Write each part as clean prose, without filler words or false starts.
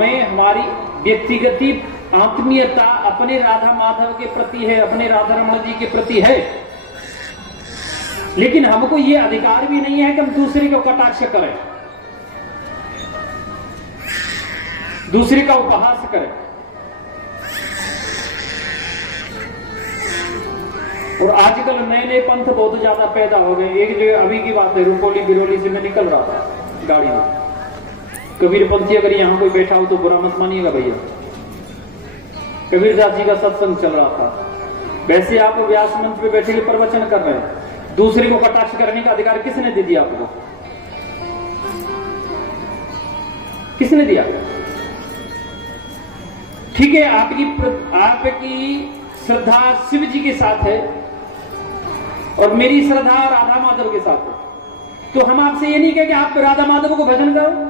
हमें हमारी व्यक्तिगत आत्मीयता अपने राधा माधव के प्रति है, अपने राधा रमण जी के प्रति है, लेकिन हमको ये अधिकार भी नहीं है कि हम दूसरे को कटाक्ष करें, दूसरे का उपहास करें। और आजकल नए नए पंथ बहुत ज्यादा पैदा हो गए। एक जो अभी की बात है, रुपोली बिरोली से मैं निकल रहा था गाड़ी में, कबीर पंथी अगर यहां कोई बैठा हो तो बुरा मत मानिएगा भैया, कबीरदास जी का सत्संग चल रहा था। वैसे आप व्यास मंच पे बैठे के प्रवचन कर रहे हैं, दूसरे को कटाक्ष करने का अधिकार किसने दे दिया आपको? किसने दिया? ठीक है, आपकी श्रद्धा शिव जी के साथ है और मेरी श्रद्धा राधा माधव के साथ है, तो हम आपसे ये नहीं कहे कि आप राधा माधव को भजन करो,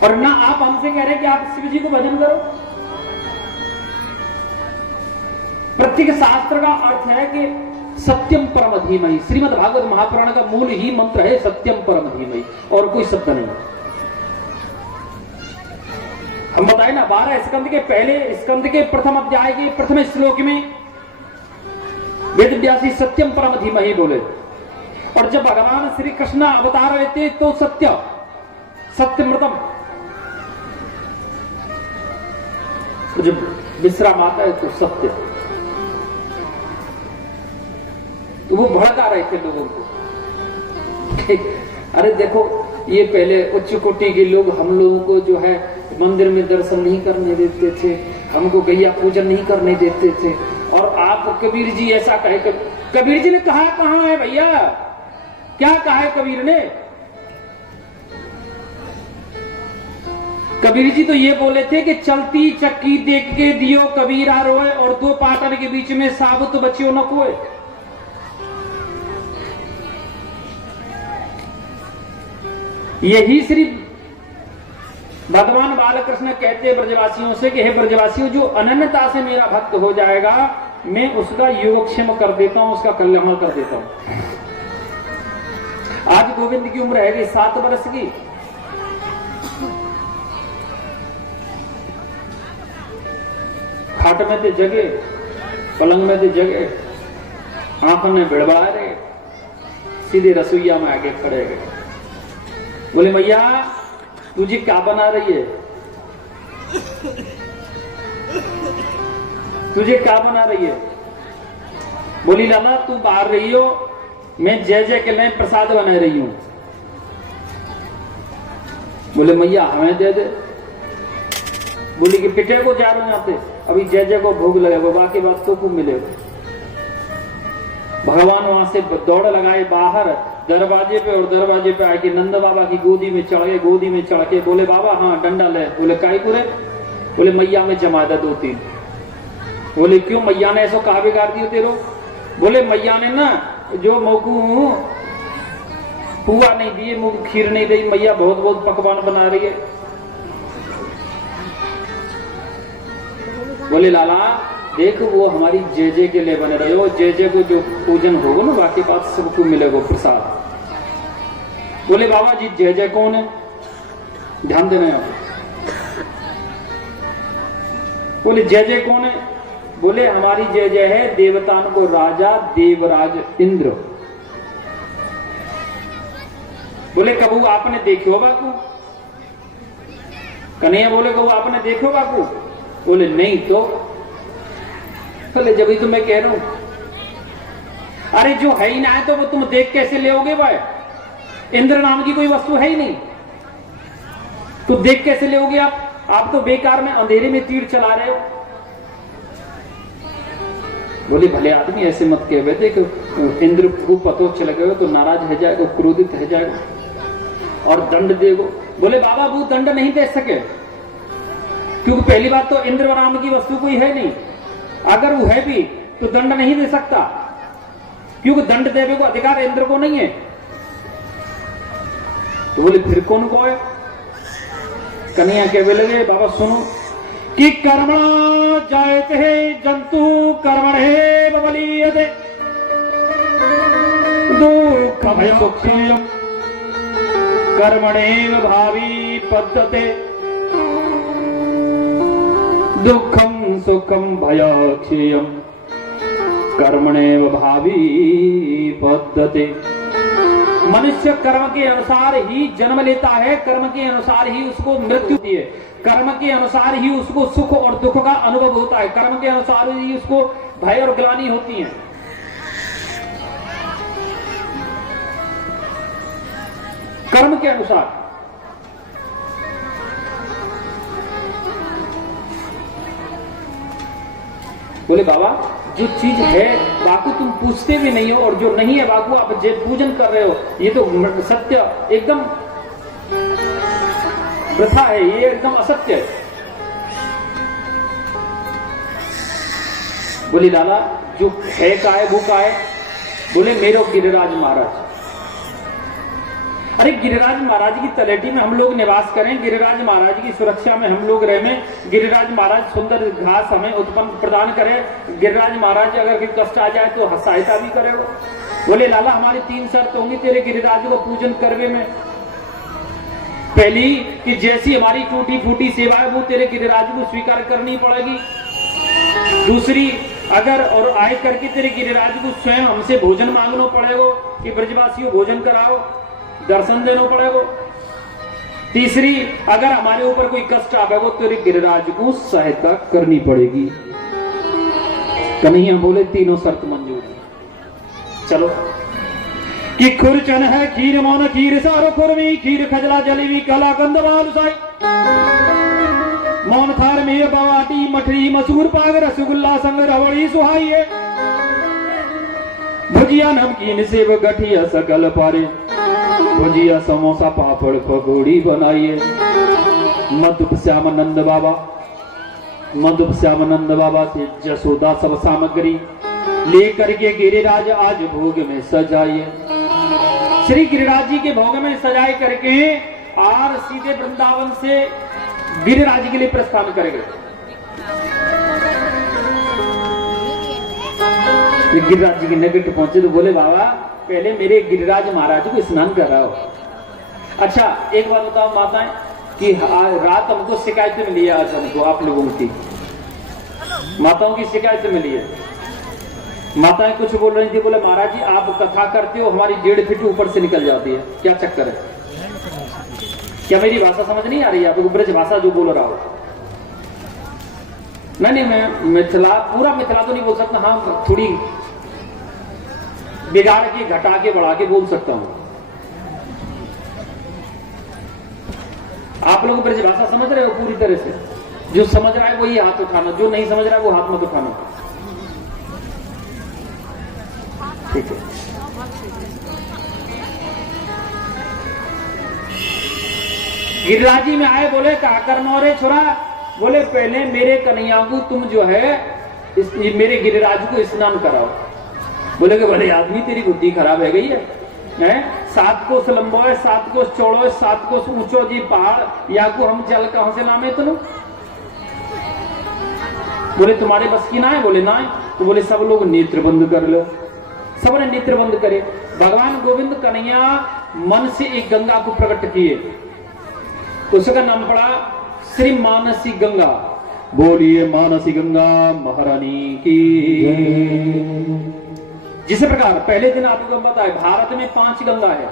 और ना आप हमसे कह रहे कि आप शिव जी को भजन करो। प्रत्येक शास्त्र का अर्थ है कि सत्यम परम धीमहि। श्रीमद् भागवत महापुराण का मूल ही मंत्र है सत्यम परम धीमहि, और कोई शब्द नहीं। हम बताए ना 12 स्कंद के पहले स्कंद के प्रथम अध्याय के प्रथम श्लोक में वेद व्यासी सत्यम परम धीमहि बोले, और जब भगवान श्री कृष्ण अवतार रहे थे तो सत्यमृतम, जब विश्राम आता है तो सत्य। तो वो भड़का रहे थे लोगों को। अरे देखो, ये पहले उच्च कोटि के लोग हम लोगों को जो है मंदिर में दर्शन नहीं करने देते थे, हमको गैया पूजन नहीं करने देते थे, और आप कबीर जी ऐसा कहे। कबीर जी ने कहा कहां है भैया? क्या कहा है कबीर ने? कबीर जी तो ये बोले थे कि चलती चक्की देख के दियो कबीरा रोए, और दो पाटन के बीच में साबुत बच्चियों न कोए। यही श्री भगवान बालकृष्ण कहते ब्रजवासियों से कि हे ब्रजवासियों, जो अनन्यता से मेरा भक्त हो जाएगा मैं उसका योगक्षेम कर देता हूं, उसका कल्याण कर देता हूं। आज गोविंद की उम्र है 7 वर्ष की। खाट में थे जगे, पलंग में थे जगे, आंखों में भिड़वा रहे, सीधे रसोईया में आगे खड़े गए। बोले मैया तुझे क्या बना रही है? तुझे क्या बना रही है? बोली लाला तू बाहर रही हो, मैं जय जय के लिए प्रसाद बना रही हूं। बोले मैया हमें दे दे। बोली कि पिटे को जा रहे आते, अभी जय जय को भोग लगेगा, बाकी बात तो खूब मिलेगा। भगवान वहां से दौड़ लगाए बाहर दरवाजे पे, और दरवाजे पे आके नंद बाबा की गोदी में चढ़ गए। गोदी में चढ़ के बोले बाबा हाँ डंडा ले। बोले काय पूरे? बोले मैया में जमा दे 2-3। बोले क्यों, मैया ने ऐसा कहा बिगाड़ दियो तेरो? बोले मैया ने ना जो मोकू पुआ नहीं दिए, मुझे खीर नहीं दी, मैया बहुत बहुत पकवान बना रही है। बोले लाला देख वो हमारी जय जय के लिए बने रहे हो, जय जय को जो पूजन होगा ना बाकी बात सबको मिलेगा प्रसाद। बोले बाबा जी जय जय कौन है? ध्यान देना यहाँ पे। बोले जय जय कौन है? बोले हमारी जय जय है देवतान को राजा देवराज इंद्र। बोले कबू आपने देखो बापू? कन्हैया बोले कबू आपने देखो बापू? बोले नहीं तो। बोले जब ही तो मैं कह रहा हूं। अरे जो है ही ना है तो वो तुम देख कैसे लेओगे भाई? इंद्र नाम की कोई वस्तु है ही नहीं, तो देख कैसे लेओगे आप तो बेकार में अंधेरे में तीर चला रहे हो। बोले भले आदमी ऐसे मत कह बेटे कि इंद्र को पतो चल गए तो नाराज है जाएगा, क्रोधित है जाएगा और दंड देगो। बोले बाबा वो दंड नहीं दे सके, क्योंकि पहली बात तो इंद्र नाम की वस्तु कोई है नहीं, अगर वो है भी तो दंड नहीं दे सकता, क्योंकि दंड देवे को अधिकार इंद्र को नहीं है। तो बोले फिर कौन को है? कन्हैया कहने लगे बाबा सुनो कि कर्मणा जायते है जंतु कर्मणे बलीयते दुःख भय सुखम कर्मणेव भावी पद्धते दुखम सुखम भयक्षेयम कर्मणेव भावी पद्धते। मनुष्य कर्म के अनुसार ही जन्म लेता है, कर्म के अनुसार ही उसको मृत्यु होती है, कर्म के अनुसार ही उसको सुख और दुख का अनुभव होता है, कर्म के अनुसार ही उसको भय और ग्लानि होती है। कर्म के अनुसार। बोले बाबा जो चीज है बाकू तुम पूछते भी नहीं हो, और जो नहीं है बाकू आप जे पूजन कर रहे हो, ये तो सत्य एकदम प्रथा है, ये एकदम असत्य है। बोली लाला जो है का है वो का है? बोले मेरो गिरिराज महाराज। अरे गिरिराज महाराज की तलेटी में हम लोग निवास करें, गिरिराज महाराज की सुरक्षा में हम लोग रहे, गिरिराज महाराज सुंदर घास हमें उत्पन्न प्रदान करे, गिरिराज महाराज अगर कोई कष्ट आ जाए तो सहायता भी करेगा। बोले लाला हमारी 3 शर्त होंगी तेरे गिरिराज को पूजन करवे में। पहली कि जैसी हमारी टूटी फूटी सेवा है वो तेरे गिरिराज को स्वीकार करनी पड़ेगी। दूसरी, अगर और आए करके तेरे गिरिराज को स्वयं हमसे भोजन मांगना पड़ेगा कि ब्रजवासियों भोजन कराओ, दर्शन देना पड़ेगा। तीसरी, अगर हमारे ऊपर कोई कष्ट आवेगा तो तेरे गिरिराज को सहायता करनी पड़ेगी। कन्हैया बोले तीनों शर्त मंजूर है। चलो कि खुरचन है खीर मौन खीर सारो खुरमी खीर खजला जलेबी कला कंदवाल साई मौन थार में बवाटी मठरी मसूर पाग रसगुल्ला संग रवड़ी सुहाइए भुजिया नमकीन सेव गठिया सकल पारे भुजिया समोसा पापड़ पकौड़ी बनाइए। मधुप श्यामानंद बाबा से जसोदा सब सामग्री लेकर के गिरिराज आज भोग में सजाइए। श्री गिरिराज जी के भोग में सजाए करके और सीधे वृंदावन से गिरिराज के लिए प्रस्थान करेंगे। गिरिराज जी के निकट पहुंचे तो बोले बाबा पहले मेरे गिरिराज महाराज को स्नान कर रहा हो। अच्छा एक बात बताओ माताएं कि रात हमको शिकायतें मिली है, आज हमको आप लोगों की माताओं की शिकायतें मिली है। माताएं कुछ बोल रही थी, बोले महाराज जी आप कथा करते हो हमारी 1.5 फीट ऊपर से निकल जाती है, क्या चक्कर है? क्या मेरी भाषा समझ नहीं आ रही है आपको? ब्रज भाषा जो बोल रहा हो। नहीं मैं मिथिला पूरा मिथिला तो नहीं बोल सकता, हाँ थोड़ी बिगाड़ के घटा के बढ़ा के बोल सकता हूं। आप लोग ब्रज भाषा समझ रहे हो पूरी तरह से? जो समझ रहा है वही हाथ उठाना, जो नहीं समझ रहा है वो हाथ मत उठाना। ठीक है। गिरिराज जी में आए, बोले क्या करना रे छोरा? बोले पहले मेरे कन्हैया को तुम जो है मेरे गिरिराज को स्नान कराओ। बोले कि बड़े आदमी तेरी बुद्धि खराब है गई है? 7 कोस लंबो है, 7 कोस चौड़ो है, 7 कोस ऊंचो जी पहाड़, या को हम जल कहां से लामे तुम? बोले तुम्हारे बस की ना है? बोले ना है। तो बोले सब लोग नेत्र बंद कर लो। सबने नेत्र बंद करे। भगवान गोविंद कन्हैया मन से एक गंगा को प्रकट किए, उसका नाम पड़ा श्री मानसी गंगा। बोलिए मानसी गंगा महारानी की। जिस प्रकार पहले दिन आपको पता है भारत में 5 गंगा है,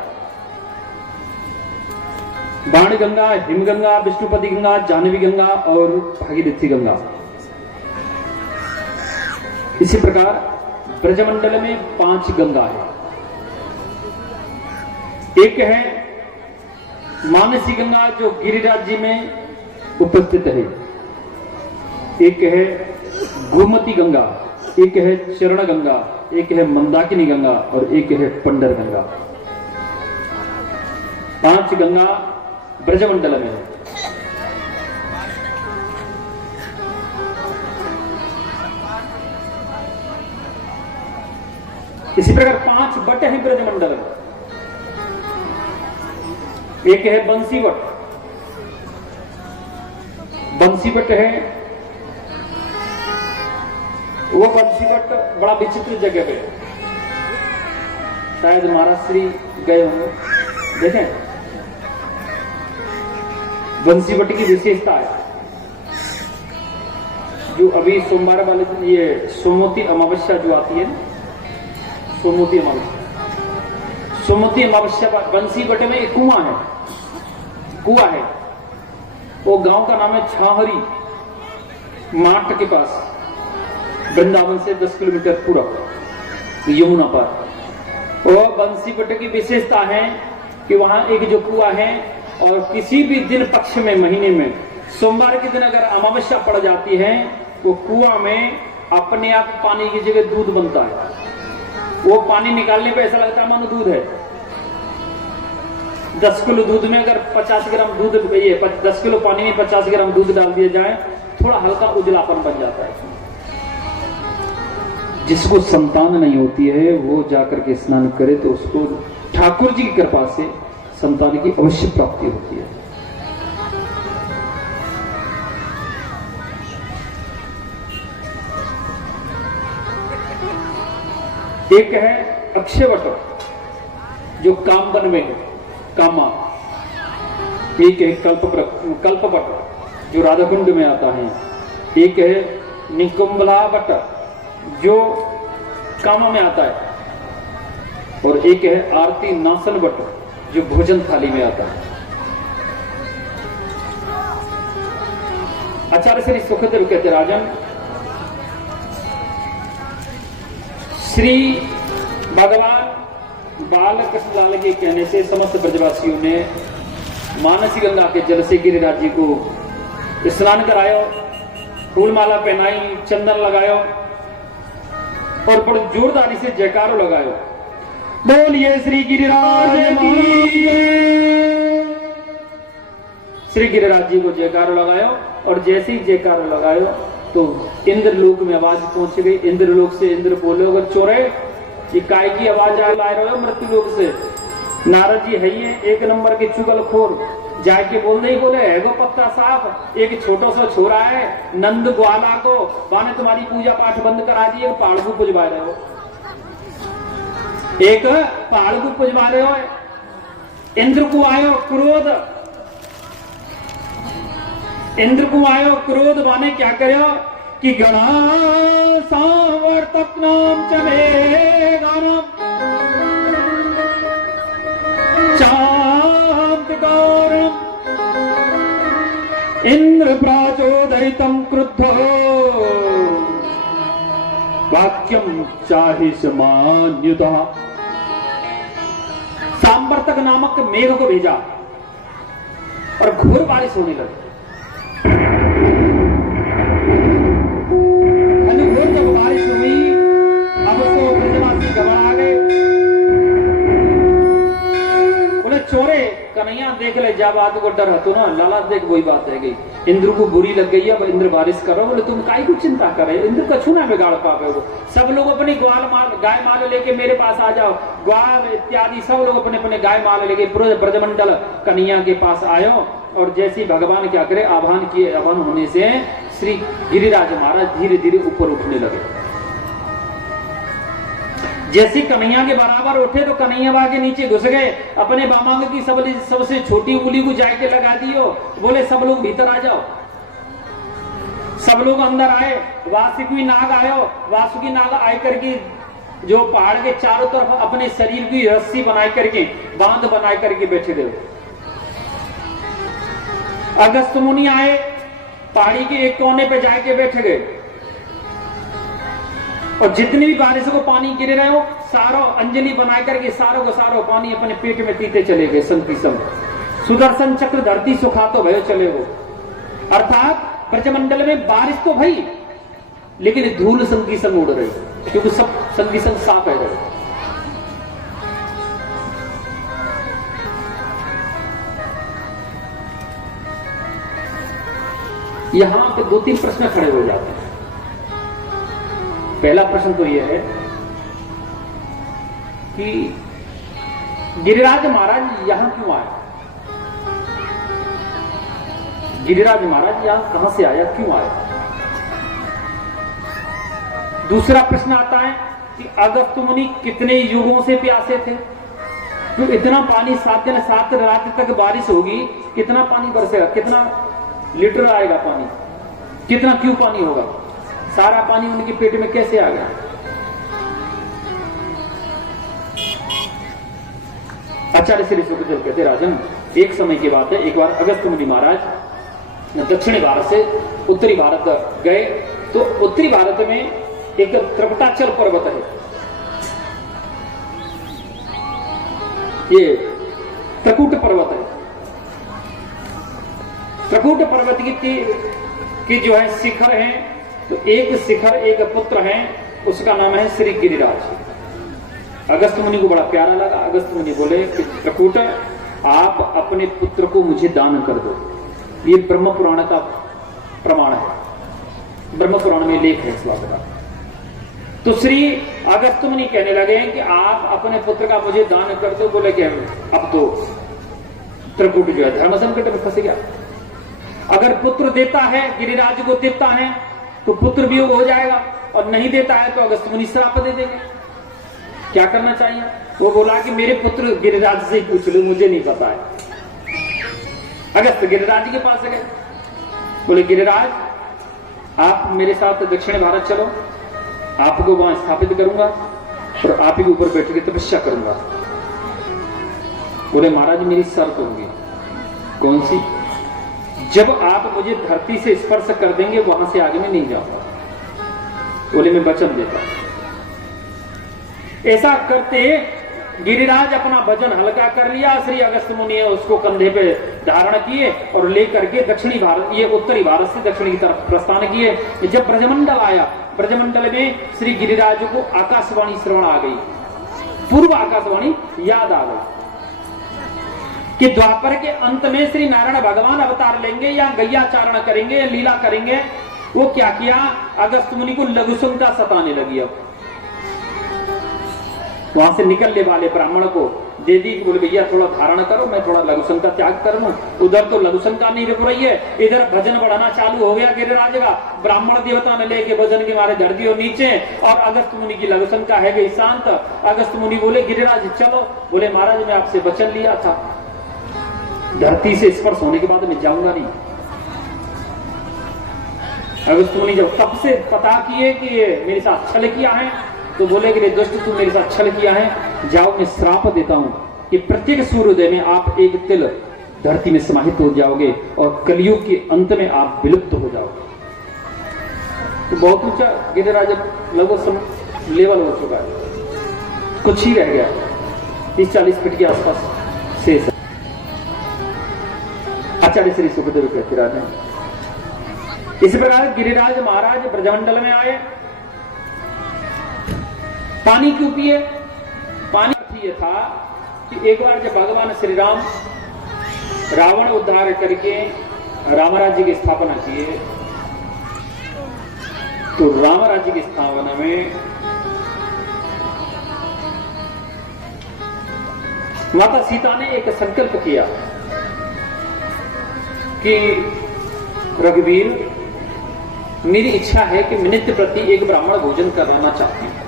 बाण गंगा, हिमगंगा, विष्णुपति गंगा, जाह्नवी गंगा और भागीरथी गंगा। इसी प्रकार ब्रजमंडल में 5 गंगा है। एक है मानसी गंगा जो गिरिराज जी में उपस्थित है, एक है गोमती गंगा, एक है चरण गंगा, एक है मंदाकिनी गंगा और एक है पंडर गंगा। 5 गंगा ब्रजमंडल में है। इसी प्रकार 5 बट हैं ब्रजमंडल में। एक है बंसीवट, बंसीवट है वो बंसीवट बड़ा विचित्र जगह पे, शायद महाराज श्री गए होंगे, देखें बंसीवट की विशेषता है, जो अभी सोमवार वाले दिन ये सोमवती अमावस्या जो आती है ना, सोमवती अमावस्या बंसीवट में एक कुआं है, वो गांव का नाम है छाहरी, माट के पास, वृंदावन से 10 किलोमीटर पूरा यमुना पर। और बंसीवट की विशेषता है कि वहां एक जो कुआं है, और किसी भी दिन पक्ष में महीने में सोमवार के दिन अगर अमावस्या पड़ जाती है, वो कुआं में अपने आप पानी की जगह दूध बनता है। वो पानी निकालने पे ऐसा लगता है मानो दूध है। 10 किलो दूध में अगर 50 ग्राम दूध, ये 10 किलो पानी में 50 ग्राम दूध डाल दिया जाए, थोड़ा हल्का उजलापन बन जाता है। जिसको संतान नहीं होती है वो जाकर के स्नान करे तो उसको ठाकुर जी की कृपा से संतान की अवश्य प्राप्ति होती है। एक है अक्षयवट, जो कामवन में है, कामा। एक है कल्पवट, जो राधाकुंड में आता है। एक है निकुंभलावट, जो कामा में आता है। और एक है आरती नासन वट, जो भोजन थाली में आता है। आचार्य श्री सुखदेव कहते, राजन, श्री भगवान बालकृष्ण लाल के कहने से समस्त ब्रजवासियों ने मानसी गंगा के जल से गिरिराज जी को स्नान करायो, फूलमाला पहनाई, चंदन लगायो और बड़े जोरदारी से जयकारो लगायो, बोलिए श्री गिरिराज की। श्री गिरिराज जी को जयकारो लगायो, और जैसे ही जयकारो लगायो तो इंद्रलोक में आवाज पहुंच गई। इंद्रलोक से इंद्र बोले, अगर चोरे ये काय की आवाज आ रहे हो मृत्यु लोक से? नारद जी है ये एक नंबर के चुगलखोर, जाके बोले है वो पत्ता साफ, एक छोटा सा छोरा है नंद ग्वाला को बाने तुम्हारी पूजा पाठ बंद करा दिए, पहाड़ को पुजवा रहे हो, एक पहाड़ को पुजवा रहे हो। इंद्र को आयो क्रोध, इंद्र को आयो क्रोध, बाने क्या करो कि गणा सांवर्तक नाम चले गानम चांदकारम इंद्र प्राचोदयितम क्रुद्धो वाक्यम चाहिष्मान्युतः। सांवर्तक नामक मेघ को भेजा और घोर बारिश होने लगी। जब बारिश हुई, अब तो ब्रजवासी घबरा गए, बोले चोरे कन्हैया देख ले, जा बात को डर हतो ना, लाला देख वही बात है गई। इंद्र को बुरी लग गई, अब इंद्र बारिश करो। बोले तुम काई को चिंता कर रहे, इंद्र का छूना बिगाड़ पावे हो। सब लोग अपनी गाय माल लेके मेरे पास आ जाओ, ग्वाल इत्यादि सब लोग अपने अपने गाय माल लेके ब्रजमंडल कन्हैया के पास आयो। और जैसे भगवान क्या करे, आह्वान किए, आह्वान होने से श्री गिरिराज महाराज धीरे धीरे ऊपर उठने लगे। जैसे कन्हैया के बराबर उठे तो कन्हैया बा के नीचे घुस गए, अपने बामांग की सबसे छोटी उंगली को जाके लगा दियो, बोले सब लोग भीतर आ जाओ। सब लोग अंदर आए, वासुकी नाग आयो, वासुकी नाग आए करके जो पहाड़ के चारों तरफ अपने शरीर की रस्सी बनाए करके, बांध बनाए करके बैठे गए। अगस्त मुनि आए, पहाड़ी के एक कोने पे जाके बैठ गए, और जितनी भी बारिश को पानी गिरे रहे हो, सारो अंजलि बनाए करके सारों को सारो पानी अपने पेट में पीते चले गए। संग सुदर्शन चक्र धरती सुखा तो भयो चले गो। अर्थात ब्रजमंडल में बारिश तो भई, लेकिन धूल संग संग उड़ रही, क्योंकि सब संग संग साफ है रहे। यहां पे 2-3 प्रश्न खड़े हो जाते हैं। पहला प्रश्न तो यह है कि गिरिराज महाराज यहां क्यों आए? गिरिराज महाराज यहां कहां से आया, क्यों आया? दूसरा प्रश्न आता है कि अगस्त्य मुनि कितने युगों से प्यासे थे? तो इतना पानी 7 दिन 7 रात तक बारिश होगी, कितना पानी बरसेगा, कितना लीटर आएगा पानी, कितना क्यों पानी होगा, सारा पानी उनके पेट में कैसे आ गया। आचार्य श्री सुखदेव कहते राजन, एक समय की बात है, एक बार अगस्त मुनि महाराज दक्षिणी भारत से उत्तरी भारत गए, तो उत्तरी भारत में एक त्रिपटाचल पर्वत है, ये त्रकूट पर्वत है। त्रकूट पर्वत की जो है शिखर है, तो एक शिखर एक पुत्र है, उसका नाम है श्री गिरिराज। अगस्त मुनि को बड़ा प्यारा लगा। अगस्त मुनि बोले कि त्रकूट, आप अपने पुत्र को मुझे दान कर दो। ये ब्रह्म पुराण का प्रमाण है, ब्रह्म पुराण में लेख है इस बात का। तो श्री अगस्त मुनि कहने लगे कि आप अपने पुत्र का मुझे दान कर दो। बोले कि अब तो त्रकूट जो है धर्म संकट में फंस गया। अगर पुत्र देता है, गिरिराज को देता है, तो पुत्र वियोग हो जाएगा, और नहीं देता है तो अगस्त मुनि श्राप दे देंगे। क्या करना चाहिए? वो बोला कि मेरे पुत्र गिरिराज से ही पूछ लो, मुझे नहीं पता है। अगस्त गिरिराज के पास गए, बोले गिरिराज, आप मेरे साथ दक्षिण भारत चलो, आपको वहां स्थापित करूंगा और आप ही के ऊपर बैठ के तपस्या करूंगा। बोले महाराज, मेरी शर्त होगी। कौन सी? जब आप मुझे धरती से स्पर्श कर देंगे, वहां से आगे मैं नहीं जाऊंगा। बोले मैं वचन देता। ऐसा करते गिरिराज अपना वजन हल्का कर लिया। श्री अगस्त मुनि ने उसको कंधे पे धारण किए और लेकर के दक्षिणी भारत, ये उत्तरी भारत से दक्षिणी की तरफ प्रस्थान किए। जब ब्रजमंडल आया, ब्रजमंडल में श्री गिरिराज को आकाशवाणी श्रवण आ गई, पूर्व आकाशवाणी याद आ गई कि द्वापर के अंत में श्री नारायण भगवान अवतार लेंगे या गैयाचारण करेंगे, लीला करेंगे। वो क्या किया, अगस्त मुनि को लघुशंका सताने लगी। अब वहां से निकलने वाले ब्राह्मण को दे दी, बोले भैया थोड़ा धारण करो, मैं थोड़ा लघुशंका त्याग कर लूं। उधर तो लघुशंका नहीं रुक रही है, इधर भजन बढ़ाना चालू हो गया गिरिराज का। ब्राह्मण देवता ने लेके भजन के मारे धर दियो नीचे, और अगस्त मुनि की लघुशंका है गई शांत। अगस्त मुनि बोले गिरिराज चलो। बोले महाराज, मैं आपसे वचन लिया था, धरती से स्पर्श होने के बाद मैं जाऊंगा नहीं। अगस्त मुनि जब तब से पता किए कि ये मेरे साथ छल किया है, तो बोले कि दुष्ट, तू मेरे साथ छल किया है, जाओ मैं श्राप देता हूं कि प्रत्येक सूर्योदय में आप एक तिल धरती में समाहित हो जाओगे और कलयुग के अंत में आप विलुप्त हो जाओगे। तो बहुत ऊंचा गिरिराज लगभग लेवल हो चुका है, कुछ ही रह गया, 30-40 फीट के आसपास शेष। आचार्य श्री सुखदेव कहते रहते हैं। इस प्रकार गिरिराज महाराज ब्रजमंडल में आए। पानी क्यों पिए? पानी ये था कि एक बार जब भगवान श्री राम रावण उद्धार करके राम राज्य की स्थापना किए, तो राम राज्य की स्थापना में माता सीता ने एक संकल्प किया कि रघुवीर, मेरी इच्छा है कि मैं नित्य प्रति एक ब्राह्मण भोजन कराना चाहती हूं।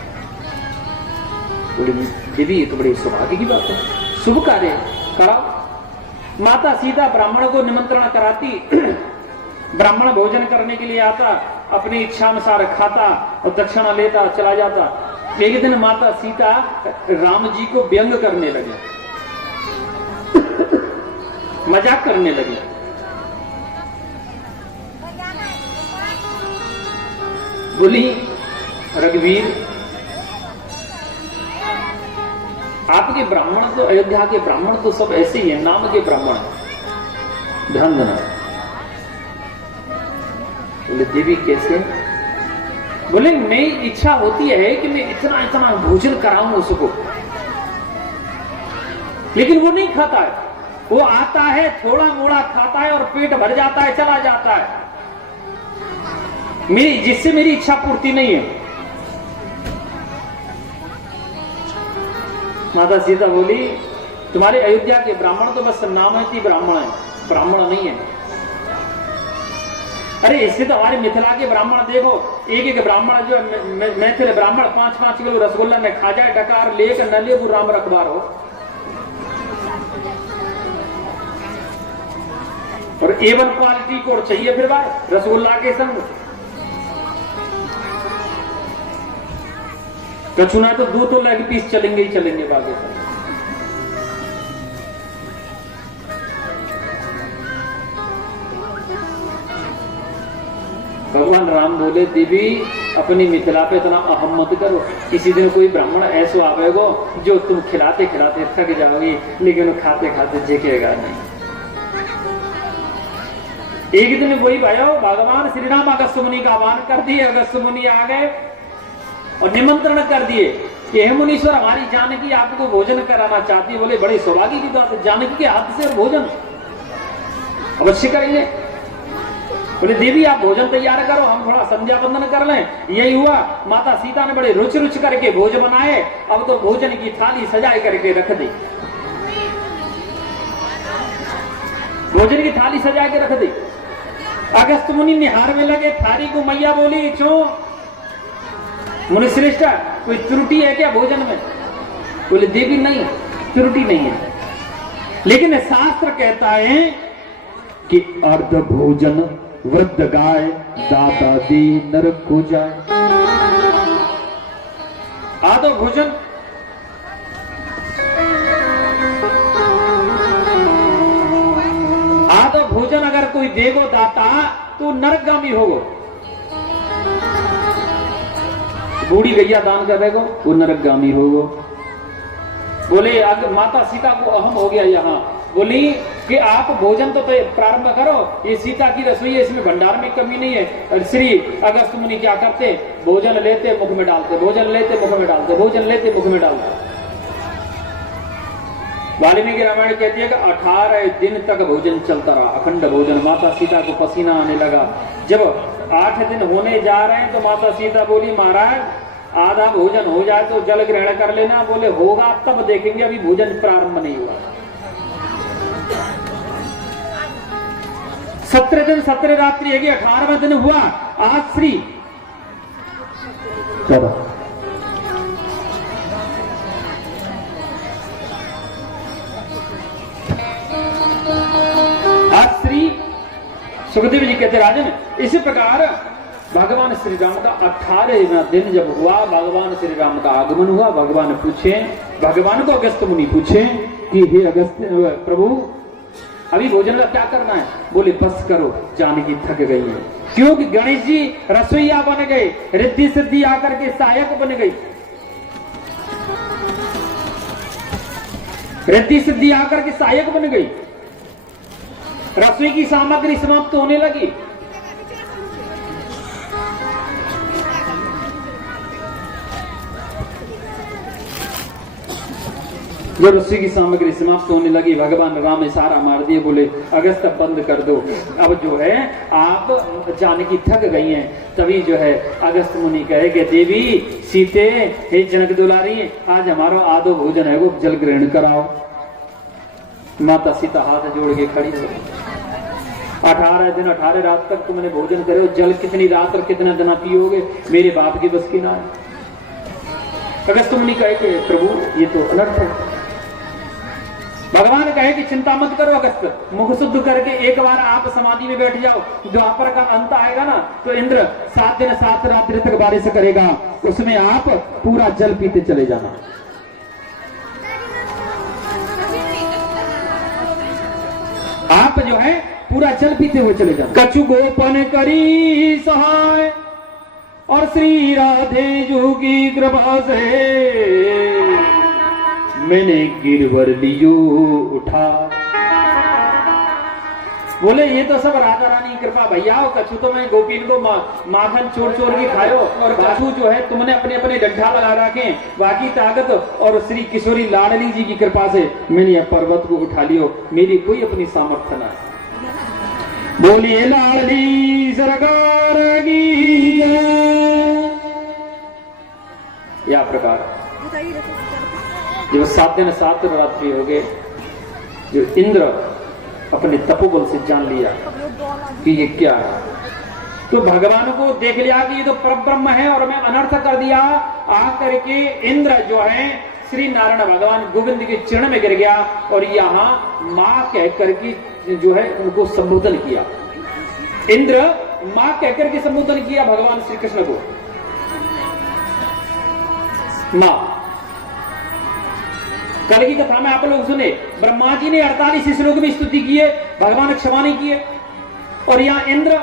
बोले देवी, ये तो बड़ी सौभाग्य की बात है, शुभ कार्य कराओ। माता सीता ब्राह्मण को निमंत्रण कराती, ब्राह्मण भोजन करने के लिए आता, अपनी इच्छा अनुसार खाता और दक्षिणा लेता चला जाता। एक दिन माता सीता राम जी को व्यंग करने लगी, मजाक करने लगी। बोली रघुवीर, आपके ब्राह्मण तो, अयोध्या के ब्राह्मण तो सब ऐसे ही हैं, नाम के ब्राह्मण हैं, ध्यान देना। बोले देवी कैसे? बोले मेरी इच्छा होती है कि मैं इतना इतना भोजन कराऊं उसको, लेकिन वो नहीं खाता है। वो आता है, थोड़ा मोड़ा खाता है और पेट भर जाता है, चला जाता है, जिससे मेरी इच्छा पूर्ति नहीं है। माता सीता बोली, तुम्हारे अयोध्या के ब्राह्मण तो बस नामती ब्राह्मण है, ब्राह्मण नहीं है। अरे इससे तो हमारे मिथिला के ब्राह्मण देखो, एक एक ब्राह्मण जो मैथिल ब्राह्मण 5-5 किलो रसगुल्ला ने खा जाए, डकार लेकर न ले, वो राम रखबार हो। और A1 क्वालिटी को चाहिए फिर भाई रसगुल्ला के संग। कछुना तो 2 तो लेग पीस चलेंगे ही चलेंगे बाकी सब। भगवान राम बोले देवी अपनी मिथिला पे इतना अहम मत करो, किसी दिन कोई ब्राह्मण ऐसा आवेगो जो तुम खिलाते खिलाते थक जाओगी लेकिन खाते खाते जेकेगा नहीं। एक दिन वही भयो भगवान श्री राम अगस्त मुनि का आह्वान कर दिए। अगस्त मुनि आ गए और निमंत्रण कर दिए कि हे मुनीश्वर हमारी जानकी आपको भोजन कराना चाहती है। बोले बड़ी सौभाग्य की बात है, जानकी के हाथ से भोजन अवश्य करेंगे। बोले देवी आप भोजन तैयार करो, हम थोड़ा संध्या वंदन कर लें। यही हुआ, माता सीता ने बड़े रुच रुच करके भोज बनाए। अब तो भोजन की थाली सजाए करके रख दी, भोजन की थाली सजा के रख दी। अगस्त मुनि निहारने लगे थाली को। मैया बोली क्यों मुनिश्रेष्ठ कोई त्रुटि है क्या भोजन में? बोले देवी नहीं, त्रुटि नहीं है, लेकिन शास्त्र कहता है कि अर्ध भोजन वृद्ध गाय दाता दी नरक को जाए। आधो भोजन भोजन अगर कोई देगो दाता तो नरकगामी होगो। बूढ़ी गैया दान करेगो वो नरकगामी होगो। बोले अगर माता सीता को अहम हो गया यहाँ, बोली कि आप भोजन तो प्रारंभ करो, ये सीता की रसोई है, इसमें भंडार में कमी नहीं है। श्री अगस्त मुनि क्या करते, भोजन लेते मुख में डालते, भोजन लेते मुख में डालते, भोजन लेते मुख में डालते। वाल्मीकि रामायण कहती है कि 18 दिन तक भोजन चलता रहा, अखंड भोजन। माता सीता को पसीना आने लगा। जब 8 दिन होने जा रहे हैं तो माता सीता बोली महाराज आधा भोजन हो जाए तो जल ग्रहण कर लेना। बोले होगा तब देखेंगे, अभी भोजन प्रारंभ नहीं हुआ। 17 दिन 17 रात्रि है, 18वां दिन हुआ। आज श्री सुखदेव जी कहते राजन, इसी प्रकार भगवान श्री राम का 18वां दिन जब हुआ, भगवान श्री राम का आगमन हुआ। भगवान पूछे, भगवान को अगस्त मुनि पूछे कि हे अगस्त प्रभु अभी भोजन का क्या करना है? बोले बस करो, जानकी थक गई है। क्योंकि गणेश जी रसोईया बन गए, रिद्धि सिद्धि आकर के सहायक बन गई, रिद्धि सिद्धि आकर के सहायक बन गई। रसोई की सामग्री समाप्त होने लगी। जब रसोई की सामग्री समाप्त होने लगी, भगवान राम इशारा मार दिए, बोले अगस्त बंद कर दो। अब जो है आप जानकी थक गई हैं। तभी जो है अगस्त मुनि कहे कि देवी सीते हे जनक दुलारी, आज हमारा आधो भोजन है वो जल ग्रहण कराओ। माता सीता हाथ जोड़ के खड़ी हो। 18 दिन 18 रात तक तुमने भोजन करे, जल कितनी रात और कितना दिन पियोगे? मेरे बाप की बस की ना है। अगस्त मुनि कहे कि प्रभु ये तो अनर्थ है। भगवान कहे कि चिंता मत करो अगस्त, मुख शुद्ध करके एक बार आप समाधि में बैठ जाओ। द्वापर का अंत आएगा ना तो इंद्र 7 दिन 7 रात्रि तक बारिश करेगा, उसमें आप पूरा जल पीते चले जाना। आप जो है पूरा जल पीते हुए चले जाओ। कछु गोपन करी सहाय और श्री राधे जू की कृपा से मैंने गिरवर लियो उठा। बोले ये तो सब राधा रानी की कृपा भैया। कछु तो मैं गोपीन को माखन चोर चोर की खायो, और कछु जो है तुमने अपने अपने डंडा लगा रखे, बाकी ताकत और श्री किशोरी लाडली जी की कृपा से मैंने यह पर्वत को उठा लियो। मेरी कोई अपनी सामर्थ्य ना। बोलिए लाडली सरकार की या प्रकार। जब 7 दिन 7 रात्रि हो गए, जो इंद्र अपने तपोबल से जान लिया कि ये क्या है, तो भगवान को देख लिया कि ये तो परब्रह्म है और मैं अनर्थ कर दिया। आकर के इंद्र जो है श्री नारायण भगवान गोविंद के चरण में गिर गया और यहाँ मां कहकर के जो है उनको संबोधन किया। इंद्र मां कहकर के संबोधन किया भगवान श्री कृष्ण को, मां। कल की कथा में आप लोग सुने, ब्रह्मा जी ने 48 श्लोक में स्तुति की है, भगवान ने क्षमा नहीं किए। और यहां इंद्र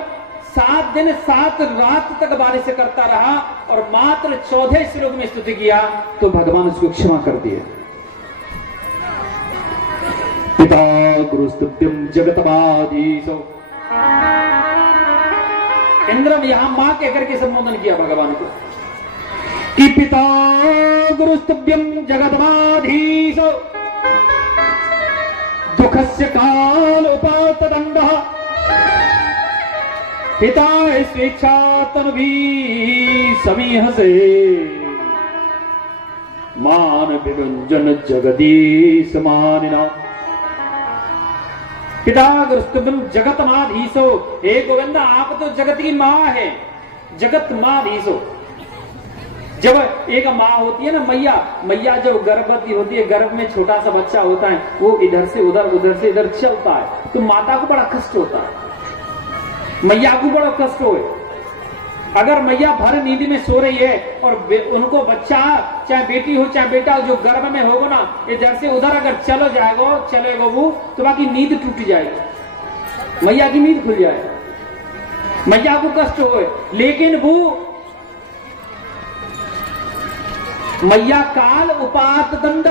7 दिन 7 रात तक बारिश करता रहा और मात्र 14 श्लोक में स्तुति किया तो भगवान उसको क्षमा कर दिए। पिता गुरुस्तुभ्यं जगतमाधीशो, इंद्र ने यहां मां कहकर के संबोधन किया भगवान को कि पिता गुरुस्तुभ्यं जगतमाधीशो दुखस्य काल उपात दंडः पिता स्वेच्छा तन्वी समीह से मान विभंजन जगदीश मानिना। पिता गुरुस्तुभ्यं जगतमाधीशो, हे गोविंद आप तो जगत की मां है, जगत माधीशो। जब एक माँ होती है ना मैया, मैया जब गर्भवती होती है, गर्भ में छोटा सा बच्चा होता है, वो इधर से उधर से इधर चलता है, तो माता को बड़ा कष्ट होता है, मैया को बड़ा कष्ट हो। अगर मैया भर नींद में सो रही है और उनको बच्चा चाहे बेटी हो चाहे बेटा जो गर्भ में होगा ना, इधर से उधर अगर चलेगा वो, तो बाकी नींद टूट जाएगी, मैया की नींद खुल जाएगी, मैया को कष्ट हो। लेकिन वो मैया काल उपात दंड,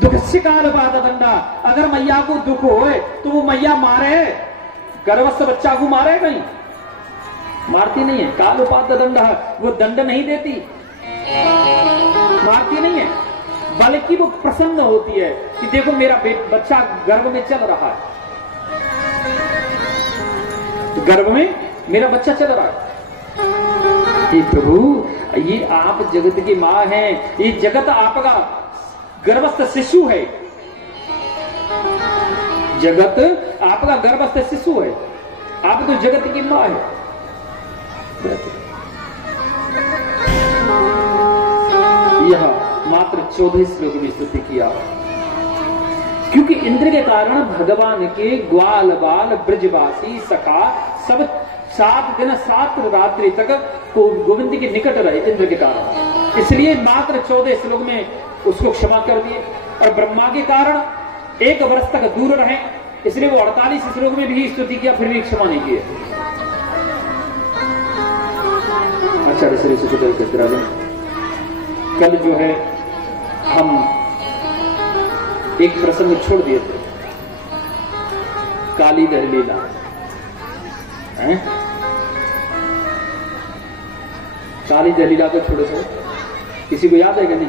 दुख से काल उपात दंड। अगर मैया को दुख होए तो वो मैया मारे, गर्भस्थ बच्चा को मारे नहीं, मारती नहीं है। काल उपात दंड, वो दंड नहीं देती, मारती नहीं है, बल्कि वो प्रसन्न होती है कि देखो मेरा बच्चा गर्भ में चल रहा है, गर्भ में मेरा बच्चा चल रहा है। हे प्रभु, ये आप जगत की मां हैं, ये जगत आपका गर्भस्थ शिशु है, जगत आपका गर्भस्थ शिशु है, आप तो जगत की मां है। यह मात्र 14 श्लोक में स्तुति किया, क्योंकि इंद्र के कारण भगवान के ग्वाल बाल ब्रजवासी सखा सब 7 दिन 7 रात्रि तक गोविंद के निकट रहे इंद्र के कारण, इसलिए मात्र 14 श्लोक में उसको क्षमा कर दिए। और ब्रह्मा के कारण 1 वर्ष तक दूर रहे, इसलिए वो 48 श्लोक में भी स्तुति किया, फिर भी क्षमा नहीं किए। आचार्य श्री सुखदेव कहते राजन, कल जो है हम एक प्रसंग छोड़ दिए थे, काली दहर लीला है? काली दलीला को छोड़ो सो, किसी को याद है कि नहीं?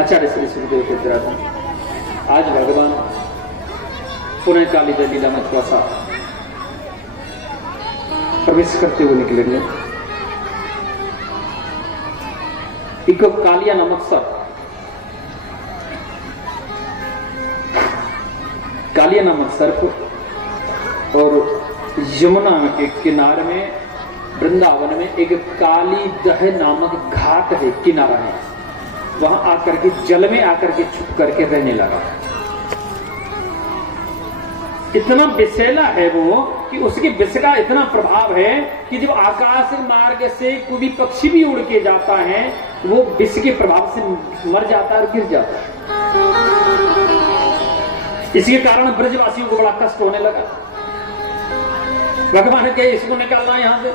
आचार्य श्री सुखदेव कहते रहता हूं, आज भगवान पुनः काली दलीला में थोड़ा सा प्रवेश करते हुए निकलेंगे। एक कालिया नामक सर्प, कालिया नामक सर्प और यमुना के किनारे में वृंदावन में एक काली दह नामक घाट है, किनारा है, वहां आकर के जल में आकर के छुप करके रहने लगा। इतना विषैला है वो कि उसके विष का इतना प्रभाव है कि जब आकाश मार्ग से कोई भी पक्षी भी उड़ के जाता है वो विष के प्रभाव से मर जाता है और गिर जाता है। इसके कारण ब्रजवासियों को बड़ा कष्ट होने लगा। भगवान ने कहा इसको निकालना यहां से।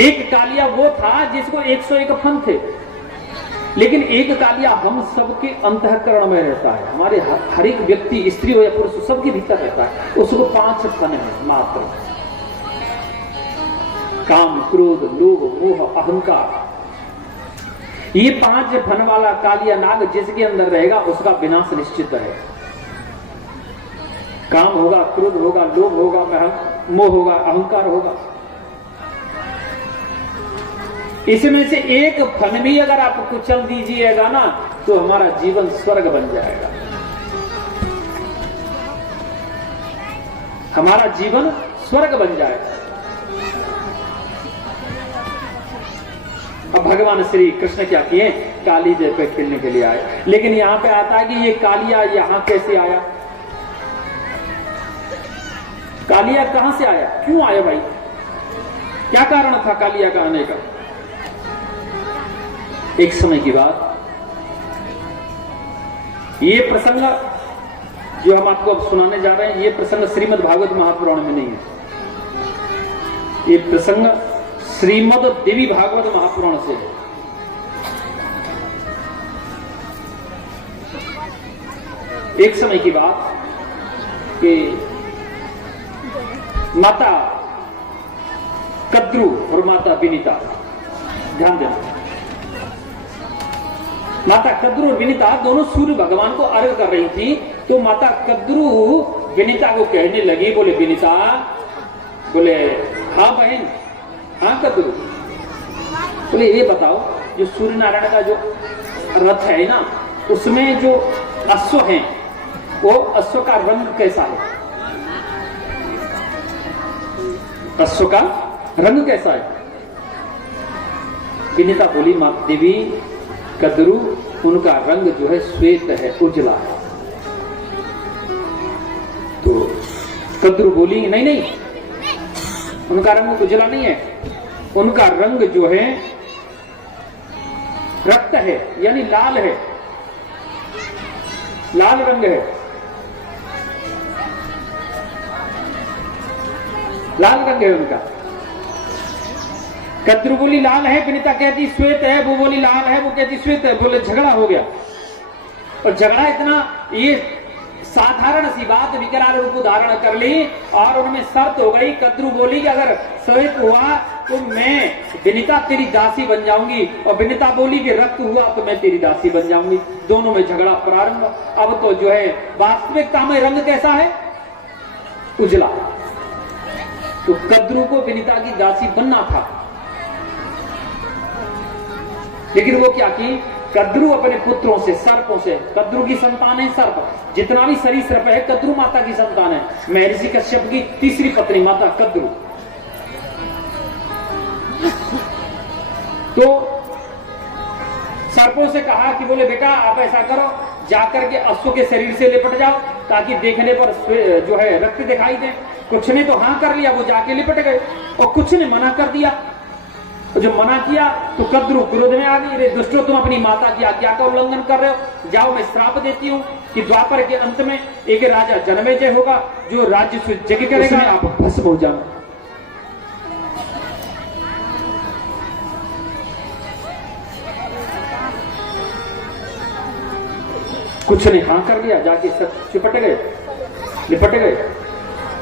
एक कालिया वो था जिसको 101 फन थे, लेकिन एक कालिया हम सबके अंतःकरण में रहता है, हमारे हर एक व्यक्ति स्त्री हो या पुरुष सबके भीतर रहता है। उसको 5 फन है मात्र, काम, क्रोध, लोभ, मोह, अहंकार। ये 5 फन वाला कालिया नाग जिसके अंदर रहेगा उसका विनाश निश्चित है। काम होगा, क्रोध होगा, लोभ होगा, मोह होगा, अहंकार होगा। इसमें से एक फन भी अगर आप कुचल दीजिएगा ना तो हमारा जीवन स्वर्ग बन जाएगा। हमारा जीवन स्वर्ग बन जाए। अब भगवान श्री कृष्ण क्या किए, काली देव पे खेलने के लिए आए। लेकिन यहां पे आता है कि ये कालिया यहां कैसे आया, कालिया कहां से आया, क्यों आया भाई, क्या कारण था कालिया का आने का। एक समय की बात, ये प्रसंग जो हम आपको अब सुनाने जा रहे हैं, ये प्रसंग श्रीमद् भागवत महापुराण में नहीं है, ये प्रसंग श्रीमद् देवी भागवत महापुराण से है। एक समय की बात कि माता कद्रू और माता विनीता, ध्यान देना, माता कद्रू और विनीता दोनों सूर्य भगवान को अर्घ कर रही थी। तो माता कद्रू विनीता को कहने लगी, बोले विनीता, बोले हाँ बहन, हाँ कद्रू, बोले ये बताओ, जो सूर्य नारायण का जो रथ है ना, उसमें जो अश्व हैं, वो अश्व का रंग कैसा है, अश्व का रंग कैसा है। विनीता बोली, माता देवी कद्रू, उनका रंग जो है श्वेत है, उजला है। तो कद्रू बोली, नहीं नहीं, उनका रंग उजला नहीं है, उनका रंग जो है रक्त है, यानी लाल है, लाल रंग है, लाल रंग है उनका। कद्रू बोली लाल है, विनीता कहती श्वेत है, वो बोली लाल है, वो कहती श्वेत है। बोले झगड़ा हो गया, और झगड़ा इतना, ये साधारण सी बात विकराल रूप धारण कर ली, और उनमें शर्त हो गई। कद्रू बोली कि अगर श्वेत हुआ तो मैं विनीता तेरी दासी बन जाऊंगी, और विनीता बोली कि रक्त हुआ तो मैं तेरी दासी बन जाऊंगी। दोनों में झगड़ा प्रारंभ। अब तो जो है वास्तविकता में रंग कैसा है, उजला। तो कद्रू को विनीता की दासी बनना था, लेकिन वो क्या की, कद्रू अपने पुत्रों से, सर्पों से, कद्रू की संतान है सर्प, जितना भी सरीसृप है कद्रू माता की संतान है। महर्षि कश्यप की तीसरी पत्नी माता कद्रू। तो सर्पों से कहा कि बोले बेटा आप ऐसा करो, जाकर के अश्व के शरीर से लिपट जाओ, ताकि देखने पर जो है रक्त दिखाई दे। कुछ ने तो हाँ कर लिया, वो जाके लिपट गए, और कुछ ने मना कर दिया। जो मना किया तो कद्रू क्रोध में आ गई, रे दुष्टो, तुम अपनी माता की आज्ञा का उल्लंघन कर रहे हो, जाओ मैं श्राप देती हूँ कि द्वापर के अंत में एक राजा जन्मेजय होगा, जो राज्य सुजग करेगा, आप भस्म हो जाओ। कुछ ने हाँ कर लिया, जाके सब चिपट गए, लिपट गए।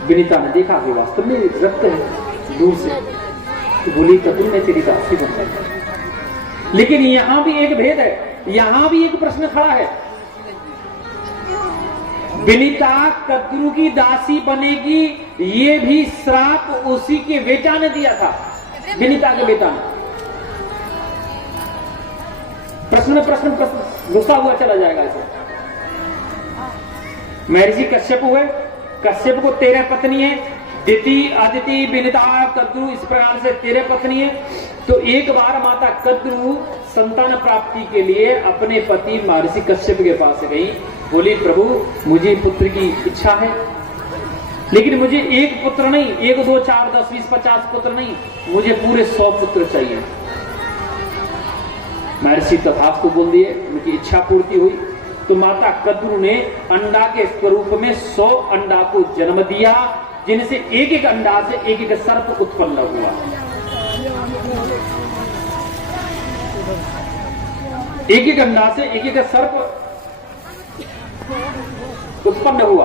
विनीता ने देखा कि वास्तव में रक्त है दूर से, तो बोली कद्रू ने तेरी दासी बन गई। लेकिन यहां भी एक भेद है, यहां भी एक प्रश्न खड़ा है। विनीता कद्रू की दासी बनेगी, ये भी श्राप उसी के बेटा ने दिया था, विनीता के बेटा ने। प्रश्न में प्रश्न घुसा हुआ चला जाएगा इसे। महर्षि कश्यप हुए, कश्यप को 13 पत्नी है, दिति, अदिति, विनीता, कद्रू, इस प्रकार से 13 पत्नी है। तो एक बार माता कद्रू संतान प्राप्ति के लिए अपने पति महर्षि कश्यप के पास गई, बोली प्रभु मुझे पुत्र की इच्छा है, लेकिन मुझे एक पुत्र नहीं, 1, 2, 4, 10, 20, 50 पुत्र नहीं, मुझे पूरे 100 पुत्र चाहिए। महर्षि तथास्तु बोल दिए, उनकी इच्छा पूर्ति हुई। तो माता कद्रू ने अंडा के स्वरूप में 100 अंडा को जन्म दिया, जिनसे एक एक अंडा से एक एक सर्प उत्पन्न हुआ। एक एक अंडा से एक एक सर्प उत्पन्न हुआ।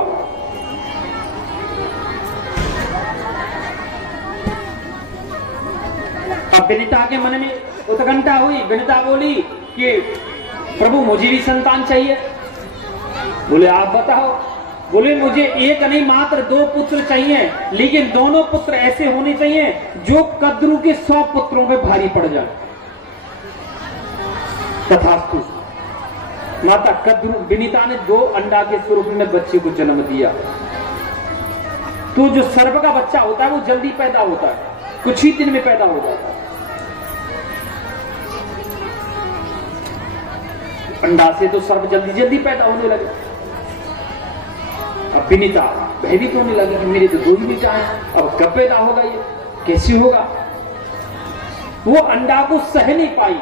अब विनीता के मन में उत्कंठा हुई। विनीता बोली कि प्रभु मुझे भी संतान चाहिए। बोले आप बताओ। बोले मुझे एक नहीं मात्र 2 पुत्र चाहिए, लेकिन दोनों पुत्र ऐसे होने चाहिए जो कद्रू के 100 पुत्रों पे भारी पड़ जाए। तथास्तु। माता कद्रू विनीता ने 2 अंडा के स्वरूप में बच्चे को जन्म दिया। तो जो सर्प का बच्चा होता है वो जल्दी पैदा होता है, कुछ ही दिन में पैदा हो जाता है। अंडा से तो सर्प जल्दी जल्दी पैदा होने लगे। अब विनीता भयभीत होने लगी कि मेरे तो 2 ही बेटा हैं, अब कब पैदा होगा, ये कैसे होगा। वो अंडा को सह नहीं पाई।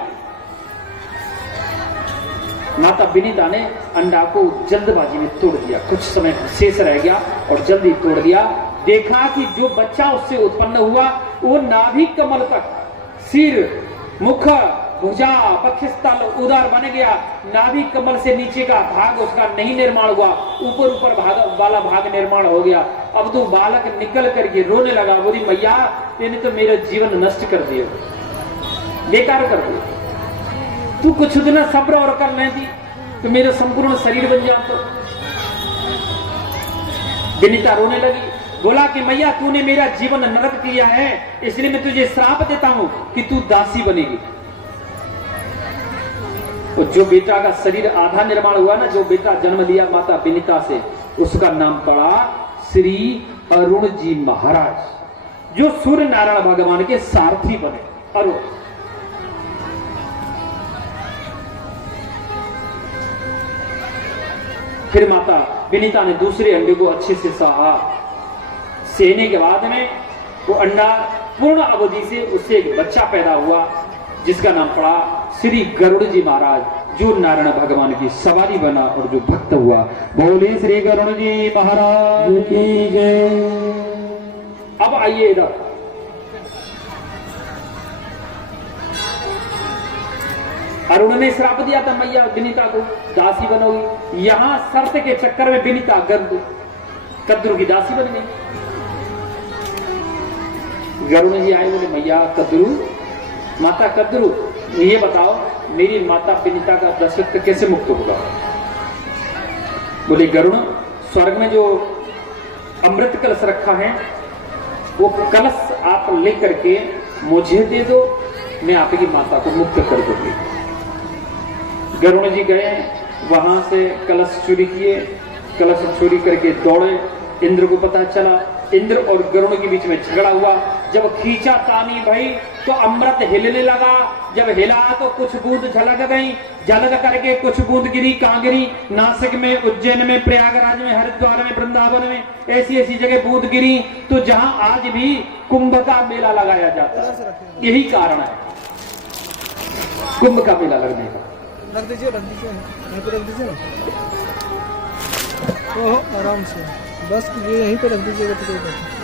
माता विनीता ने अंडा को जल्दबाजी में तोड़ दिया, कुछ समय शेष रह गया और जल्दी तोड़ दिया। देखा कि जो बच्चा उससे उत्पन्न हुआ वो नाभि कमल तक, सिर, मुख, भुजा, वक्षस्थल, उदर बन गया। नाभि कमल से नीचे का भाग उसका नहीं निर्माण हुआ, ऊपर भाग वाला भाग निर्माण हो गया। अब तो बालक निकल करके रोने लगा, बोली मैया तेने तो मेरा जीवन नष्ट कर दिया, बेकार कर दिया। तू कुछ दिन सब्र और कर लेती तो मेरा संपूर्ण शरीर बन जाता। विनीता रोने लगी, बोला कि मैया तूने मेरा जीवन नरक किया है, इसलिए मैं तुझे श्राप देता हूं कि तू दासी बनेगी। तो जो बेटा का शरीर आधा निर्माण हुआ ना, जो बेटा जन्म लिया माता विनीता से, उसका नाम पड़ा श्री अरुण जी महाराज, जो सूर्य नारायण भगवान के सारथी बने। अरुण फिर माता विनीता ने दूसरे अंडे को अच्छे से सहा। सहने के बाद में वो अंडा पूर्ण अवधि से उससे एक बच्चा पैदा हुआ, जिसका नाम पड़ा श्री गरुड़ जी महाराज, जो नारायण भगवान की सवारी बना और जो भक्त हुआ। बोले श्री गरुड़ जी महाराज की जय। अब आइए इधर, अरुण ने श्राप दिया था मैया विनीता को दासी बनोगी। यहां शर्त के चक्कर में विनीता कद्रू की दासी बन गई। गरुण जी आए, बोले मैया कद्रू, माता कद्रू, ये बताओ मेरी माता विनीता का दशरथ कैसे मुक्त होगा। बोले गरुण, स्वर्ग में जो अमृत कलश रखा है वो कलश आप लेकर के मुझे दे दो, मैं आपकी माता को मुक्त कर दूंगी। गरुण जी गए, वहां से कलश चोरी किए, कलश चोरी करके दौड़े। इंद्र को पता चला, इंद्र और गरुण के बीच में झगड़ा हुआ। जब खींचा तानी भई तो अमृत हिलने लगा। जब हिला तो कुछ बूंद झलक गई, झलक करके कुछ बूंद गिरी। कहां गिरी? नासिक में, उज्जैन में, प्रयागराज में, हरिद्वार में, वृंदावन में, ऐसी ऐसी जगह बूंद गिरी। तो जहां आज भी कुंभ का मेला लगाया जाता है, यही कारण है कुंभ का मेला लगने का। रख दीजिए यहीं पे रख दीजिए ना, तो आराम से बस ये यहीं पे रख दीजिएगा तो कोई बात नहीं।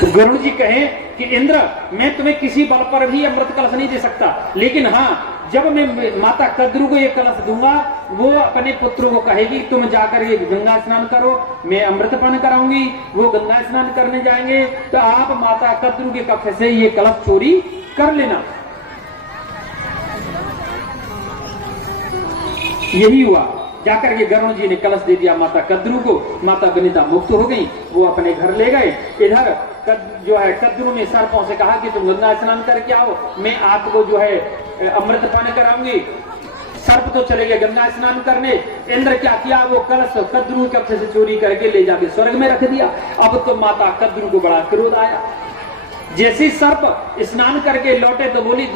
तो गरुड़ जी कहे कि इंद्र, मैं तुम्हें किसी बल पर भी अमृत कलश नहीं दे सकता, लेकिन हाँ जब मैं माता कद्रू को ये कलश दूंगा, वो अपने पुत्र को कहेगी तुम जाकर ये गंगा स्नान करो, मैं अमृतपान कराऊंगी। वो गंगा स्नान करने जाएंगे तो आप माता कद्रू के कक्ष से ये कलश चोरी कर लेना। यही हुआ, जाकर के गरुड़ जी ने कलश दे दिया माता कद्रू को। माता विनीता मुक्त हो गई, वो अपने घर ले गए। इधर जो है कद्रू ने सर्पों से कहा कि तुम गंगा स्नान करके आओ, मैं आपको जो है अमृतपान कराऊंगी। सर्प तो चले गए गंगा स्नान करने। इंद्र क्या किया, वो कलश कद्रू कक्ष से चोरी करके ले जाके स्वर्ग में रख दिया। अब तो माता कद्रू को बड़ा क्रोध आया। जैसे सर्प स्नान करके लौटे तो बोली,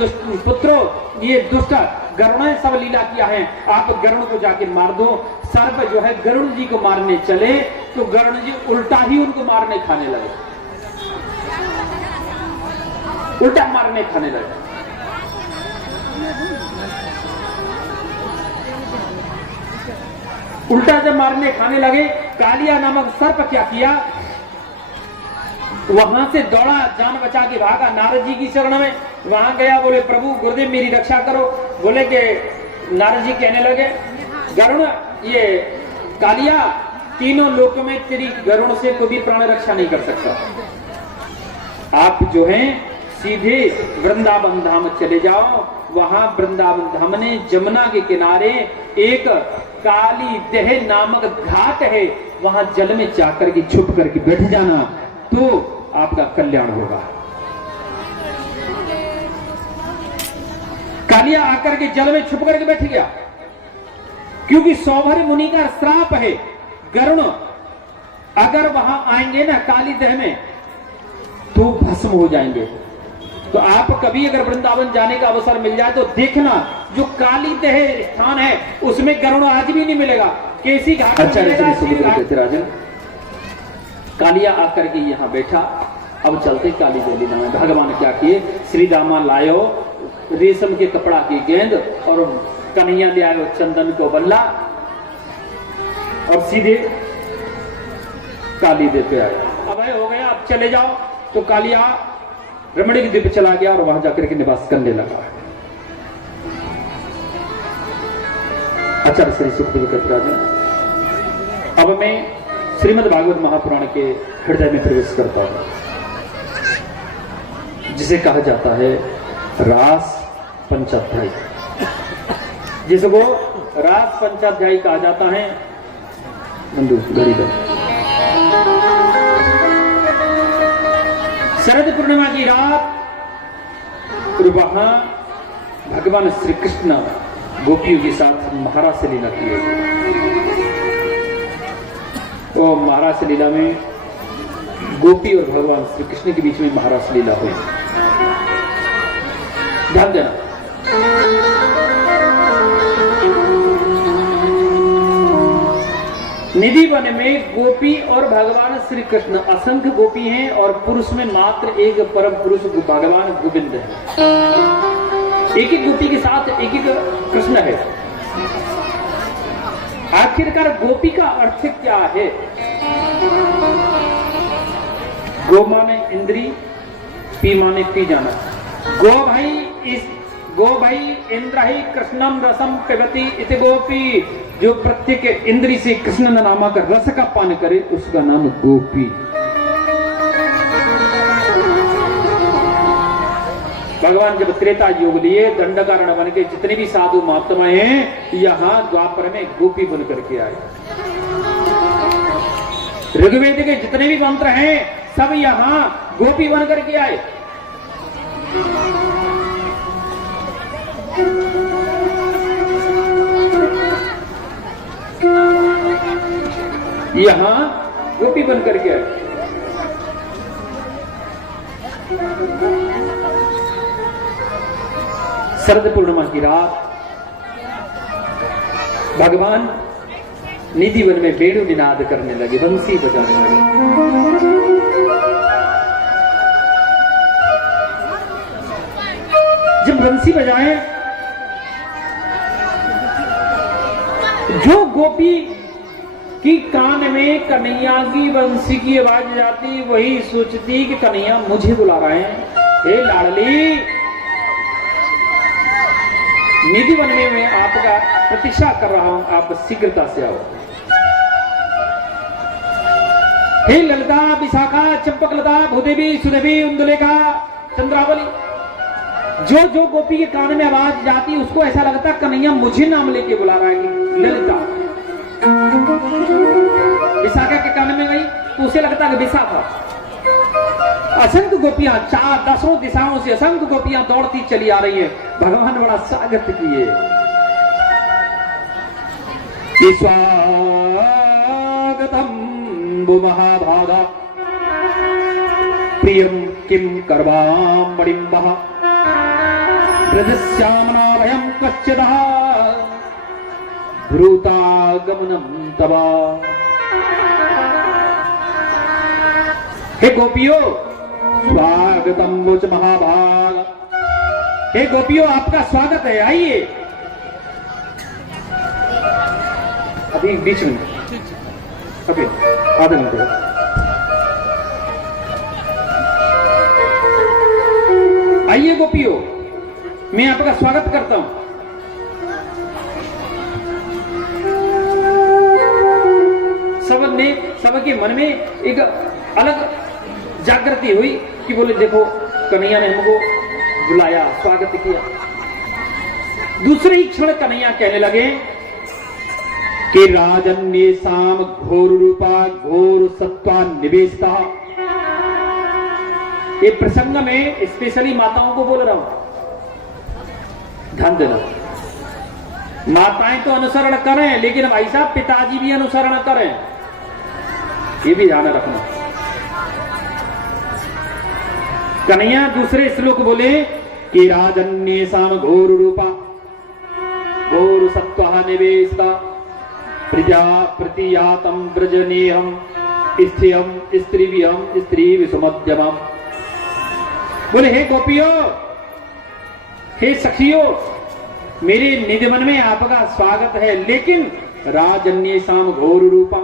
पुत्रो ये दुष्ट गरुड़ ने सब लीला किया है, आप गरुड़ को जाके मार दो। सर्प जो है गरुड़ जी को मारने चले तो गरुड़ जी उल्टा ही उनको मारने खाने लगे, उल्टा मारने खाने लगे। उल्टा जब मारने खाने लगे, कालिया नामक सर्प क्या किया, वहां से दौड़ा, जान बचा के भागा नारद जी की शरण में। वहां गया, बोले प्रभु गुरुदेव मेरी रक्षा करो। बोले कि नारद जी कहने लगे, गरुड़ ये कालिया तीनों लोकों में तेरी गरुड़ से कोई भी प्राण रक्षा नहीं कर सकता। आप जो हैं सीधे वृंदावन धाम चले जाओ। वहां वृंदावन धाम ने जमुना के किनारे एक काली देह नामक घाट है, वहां जल में जाकर के छुप करके बैठ जाना तो आपका कल्याण होगा। कालिया आकर के जल में छुप करके बैठ गया, क्योंकि सौभर मुनि का श्राप है। गरुड़ अगर वहां आएंगे ना काली देह में तो भस्म हो जाएंगे। तो आप कभी अगर वृंदावन जाने का अवसर मिल जाए तो देखना, जो काली देह स्थान है उसमें गरुड़ आज भी नहीं मिलेगा। केसी घाट में मिलेगा। कालिया आकर के यहाँ बैठा। अब चलते काली लीला में भगवान क्या किए, श्री रामा लायो रेशम के कपड़ा की गेंद और कन्हैया ले आयो चंदन को बल्ला और सीधे काली देव पे आए। अब हो गया, अब चले जाओ। तो कालिया रमणीक द्वीप चला गया और वहां जाकर के निवास करने लगा। आचार्य श्री सुखदेव कहते अब मैं श्रीमद् भागवत महापुराण के हृदय में प्रवेश करता हूं, जिसे कहा जाता है रास पंचाध्यायी, जिसको रास पंचाध्यायी कहा जाता है। बंधु गरीब शरद पूर्णिमा की रात वहां भगवान श्री कृष्ण गोपियों के साथ महारास लीला किए। वो महारास लीला में गोपी और भगवान श्री कृष्ण के बीच में महारास लीला हुई। ध्यान देना, निधि वन में गोपी और भगवान श्री कृष्ण, असंख्य गोपी हैं और पुरुष में मात्र एक परम पुरुष भगवान गोविंद है। एक एक गोपी के साथ एक एक कृष्ण है। आखिरकार गोपी का अर्थ क्या है? गो माने इंद्री, पी माने पी जाना। गो भाई इंद्र ही कृष्णम रसम पिबती इति गोपी। जो प्रत्येक इंद्री से कृष्ण नामक रस का पान करे उसका नाम गोपी। भगवान जब त्रेता युग लिए दंडकारण्य बन के जितने भी साधु महात्मा हैं यहां द्वापर में गोपी बन करके आए। ऋग्वेद के जितने भी मंत्र हैं सब यहां गोपी बन करके आए। यहां गोपी बन करके आए। शरद पूर्णिमा की रात भगवान निधि वन में वेणु निनाद करने लगे, बंसी बजाने लगे। जब बंसी बजाए, जो गोपी कि कान में कन्हैया की बंसी की आवाज जाती, वही सोचती कि कन्हैया मुझे बुला रहे हैं। हे लाडली, निधि वन में मैं आपका प्रतीक्षा कर रहा हूं, आप शीघ्रता से आओ। हे ललिता, विशाखा, चंपकलता, भूदेवी, सुदेवी, उंदुलेखा, चंद्रावली, जो गोपी के कान में आवाज जाती उसको ऐसा लगता कन्हैया मुझे नाम लेके बुला रहा है। ललिता विशाखा के कान में गई तो उसे लगता कि विशाखा। असंख्य गोपियां, 10 दिशाओं से असंख्य गोपियां दौड़ती चली आ रही है। भगवान बड़ा स्वागत किए। स्वागतम महाभागा प्रियम किम करवाम बड़िम्बः ब्रजश्यामना भयम कच्चिदः भ्रूतागमनम तवा। हे गोपियों, स्वागतम मुझ महाभाग। हे गोपियों, आपका स्वागत है, आइए। अभी बीच में अभी आधे घंटे आइए गोपियों, मैं आपका स्वागत करता हूं। सबके मन में एक अलग जागृति हुई कि बोले देखो कन्हैया ने हमको बुलाया, स्वागत किया। दूसरे ही क्षण कन्हैया कहने लगे कि राजन्य साम घोर रूपा घोर सत्वा निवेशता। ये प्रसंग में स्पेशली माताओं को बोल रहा हूं, ध्यान देना। माताएं तो अनुसरण करें, लेकिन भाई साहब पिताजी भी अनुसरण करें। ये भी ध्यान रखना। कन्हैया दूसरे श्लोक बोले कि राजन्येषां घोर रूपा घोर सत्त्वा निवेशिता प्रजा प्रतियातं व्रजनेहं स्त्रियं स्त्रीविहं स्त्री विसुमध्यमम्। बोले हे गोपियों, हे सखियों, मेरे निज मन में आपका स्वागत है, लेकिन राजन्येषां घोर रूपा,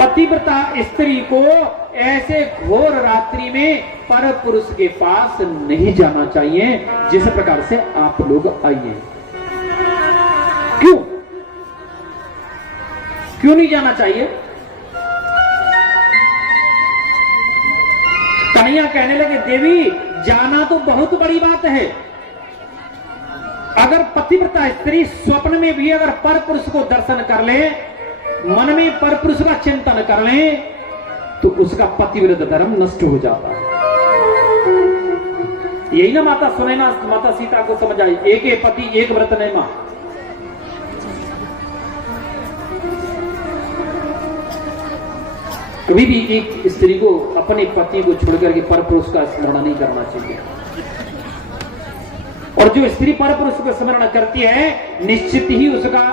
पतिव्रता स्त्री को ऐसे घोर रात्रि में पर पुरुष के पास नहीं जाना चाहिए जिस प्रकार से आप लोग आइए। क्यों क्यों नहीं जाना चाहिए? कन्हैया कहने लगे देवी, जाना तो बहुत बड़ी बात है। अगर पतिव्रता स्त्री स्वप्न में भी अगर पर पुरुष को दर्शन कर ले, मन में पर पुरुष का चिंतन कर ले, तो उसका पतिव्रत धर्म नष्ट हो जाता है। यही ना माता सुनैना माता सीता को समझ आई, एक ही पति एक व्रत नहीं मां। कभी भी एक स्त्री को अपने पति को छोड़कर के पर पुरुष का स्मरण नहीं करना चाहिए। और जो स्त्री पर पुरुष को स्मरण करती है, निश्चित ही उसका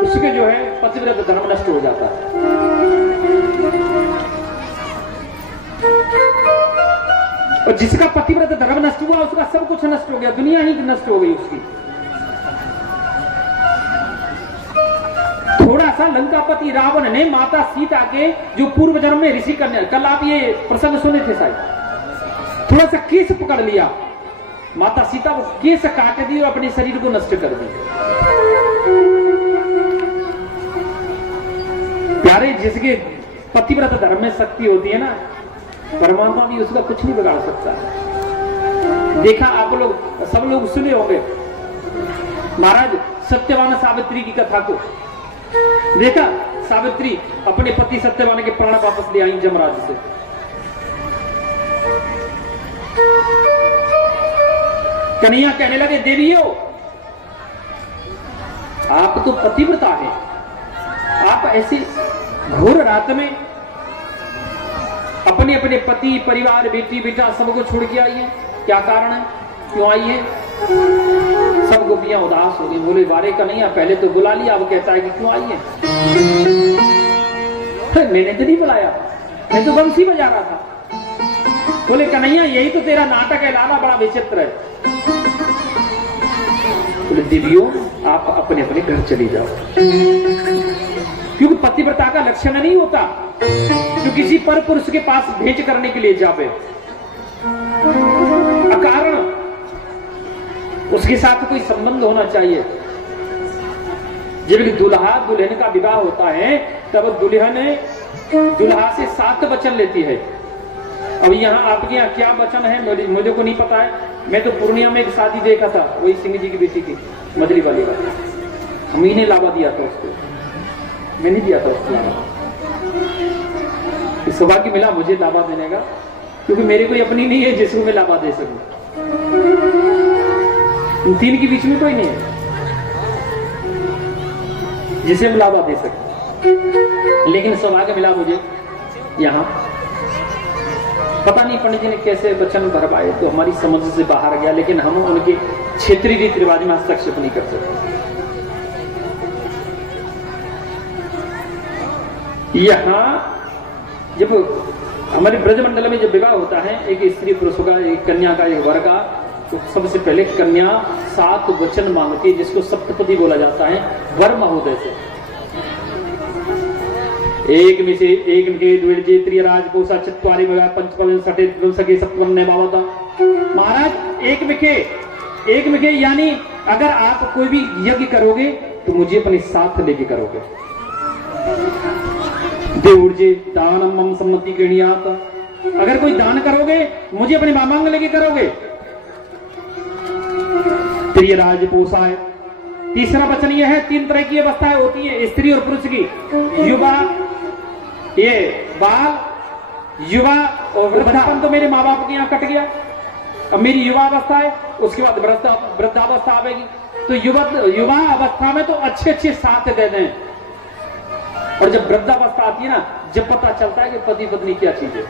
उसके जो है पतिव्रत धर्म नष्ट हो जाता है। और जिसका पतिव्रत धर्म नष्ट हुआ, उसका सब कुछ नष्ट हो गया, दुनिया ही नष्ट हो गई उसकी। थोड़ा सा लंकापति रावण ने माता सीता के जो पूर्व जन्म में ऋषि कन्या, कल आप ये प्रसंग सुने थे शायद, थोड़ा सा केस पकड़ लिया, माता सीता को केस काट दी और अपने शरीर को नष्ट कर दी। प्यारे, जिसके पतिव्रत धर्म में शक्ति होती है ना, परमात्मा भी उसका कुछ नहीं बिगाड़ सकता। देखा आप लोग, सब लोग सुने होंगे महाराज सत्यवान सावित्री की कथा को। देखा, सावित्री अपने पति सत्यवान के प्राण वापस ले आई जमराज से। कन्हैया कहने लगे देवियों, आप तो पतिव्रता है, आप ऐसी घोर रात में अपने अपने पति परिवार बेटी बेटा सबको छोड़ के आई है, क्या कारण है, क्यों आई है? सब गोपियां उदास हो गई, बोले बारे कन्हैया पहले तो बुला लिया, अब कहता है कि क्यों आई है? मैंने तो नहीं बुलाया, मैं तो बंसी बजा रहा था। बोले कन्हैया यही तो तेरा नाटक है, लाला बड़ा विचित्र है। बोले देवियों, आप अपने अपने घर चली जाओ, क्योंकि पतिव्रता का लक्षण नहीं होता जो किसी पर पुरुष के पास भेंट करने के लिए जावे अकारण, उसके साथ कोई संबंध होना चाहिए। जब दुल्हा दुल्हन का विवाह होता है, तब दुल्हन दुल्हा से 7 वचन लेती है। अब यहाँ आपके यहाँ क्या वचन है मुझे को नहीं पता है। मैं तो पूर्णिया में एक शादी देखा था, वही सिंह जी की बेटी की, मजली वाली का, हम ही ने लावा दिया था उसको, मैं नहीं दिया था उसको लावा। सौभाग्य मिला मुझे लावा देने का, क्योंकि मेरे कोई अपनी नहीं है जिसको मैं लावा दे सकूं। इन 3 के बीच में कोई नहीं है जिसे हम लावा दे सके, लेकिन सौभाग्य मिला मुझे यहाँ। पता नहीं पंडित जी ने कैसे वचन भरवाए, तो हमारी समझ से बाहर गया, लेकिन हम उनके क्षेत्रीय रीति रिवाज में हस्तक्षेप नहीं कर सकते। यहाँ जब हमारे ब्रजमंडल में जब विवाह होता है, एक स्त्री पुरुष का, एक कन्या का, एक वर का, तो सबसे पहले कन्या 7 वचन मांगती है, जिसको सप्तपदी बोला जाता है वर महोदय से। एक में से एक मिके द्विजे त्रियराज पोषा चत्वारि मगा पंचपवन सटे सके सप्तवन बावता। महाराज एक मिके यानी अगर आप कोई भी यज्ञ करोगे तो मुझे अपने साथ लेके करोगे। देवुर्जे दानम मम सम्मति गणियात, अगर कोई दान करोगे मुझे अपने मामांग लेके करोगे। त्रियराज पोषा है। तीसरा वचन यह है, 3 तरह की अवस्थाएं होती है स्त्री और पुरुष की, युवा, ये बाल, युवा और वृद्धापन। तो मेरे माँ बाप के यहाँ कट गया, अब मेरी युवा अवस्था है, उसके बाद वृद्धावस्था आवेगी। तो युवा अवस्था में तो अच्छे अच्छे साथ दे दें, और जब वृद्धावस्था आती है ना, जब पता चलता है कि पति पत्नी क्या चीज है,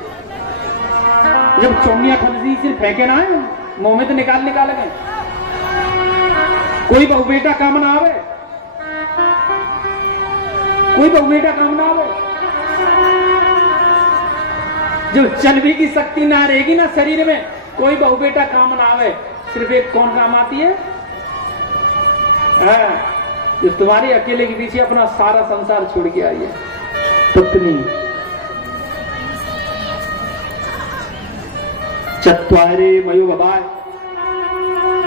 जब चौनिया ठंडी से फेंके ना है मुंह में तो निकाल गए, कोई बहु बेटा काम ना आवे, कोई बहु बेटा काम ना आवे, जब चल भी की शक्ति ना रहेगी ना शरीर में, कोई बहु बेटा काम ना आवे, सिर्फ एक कौन काम आती है, जो तुम्हारे अकेले के पीछे अपना सारा संसार छोड़ के आई है, पत्नी। चत्वारे मयो भवाय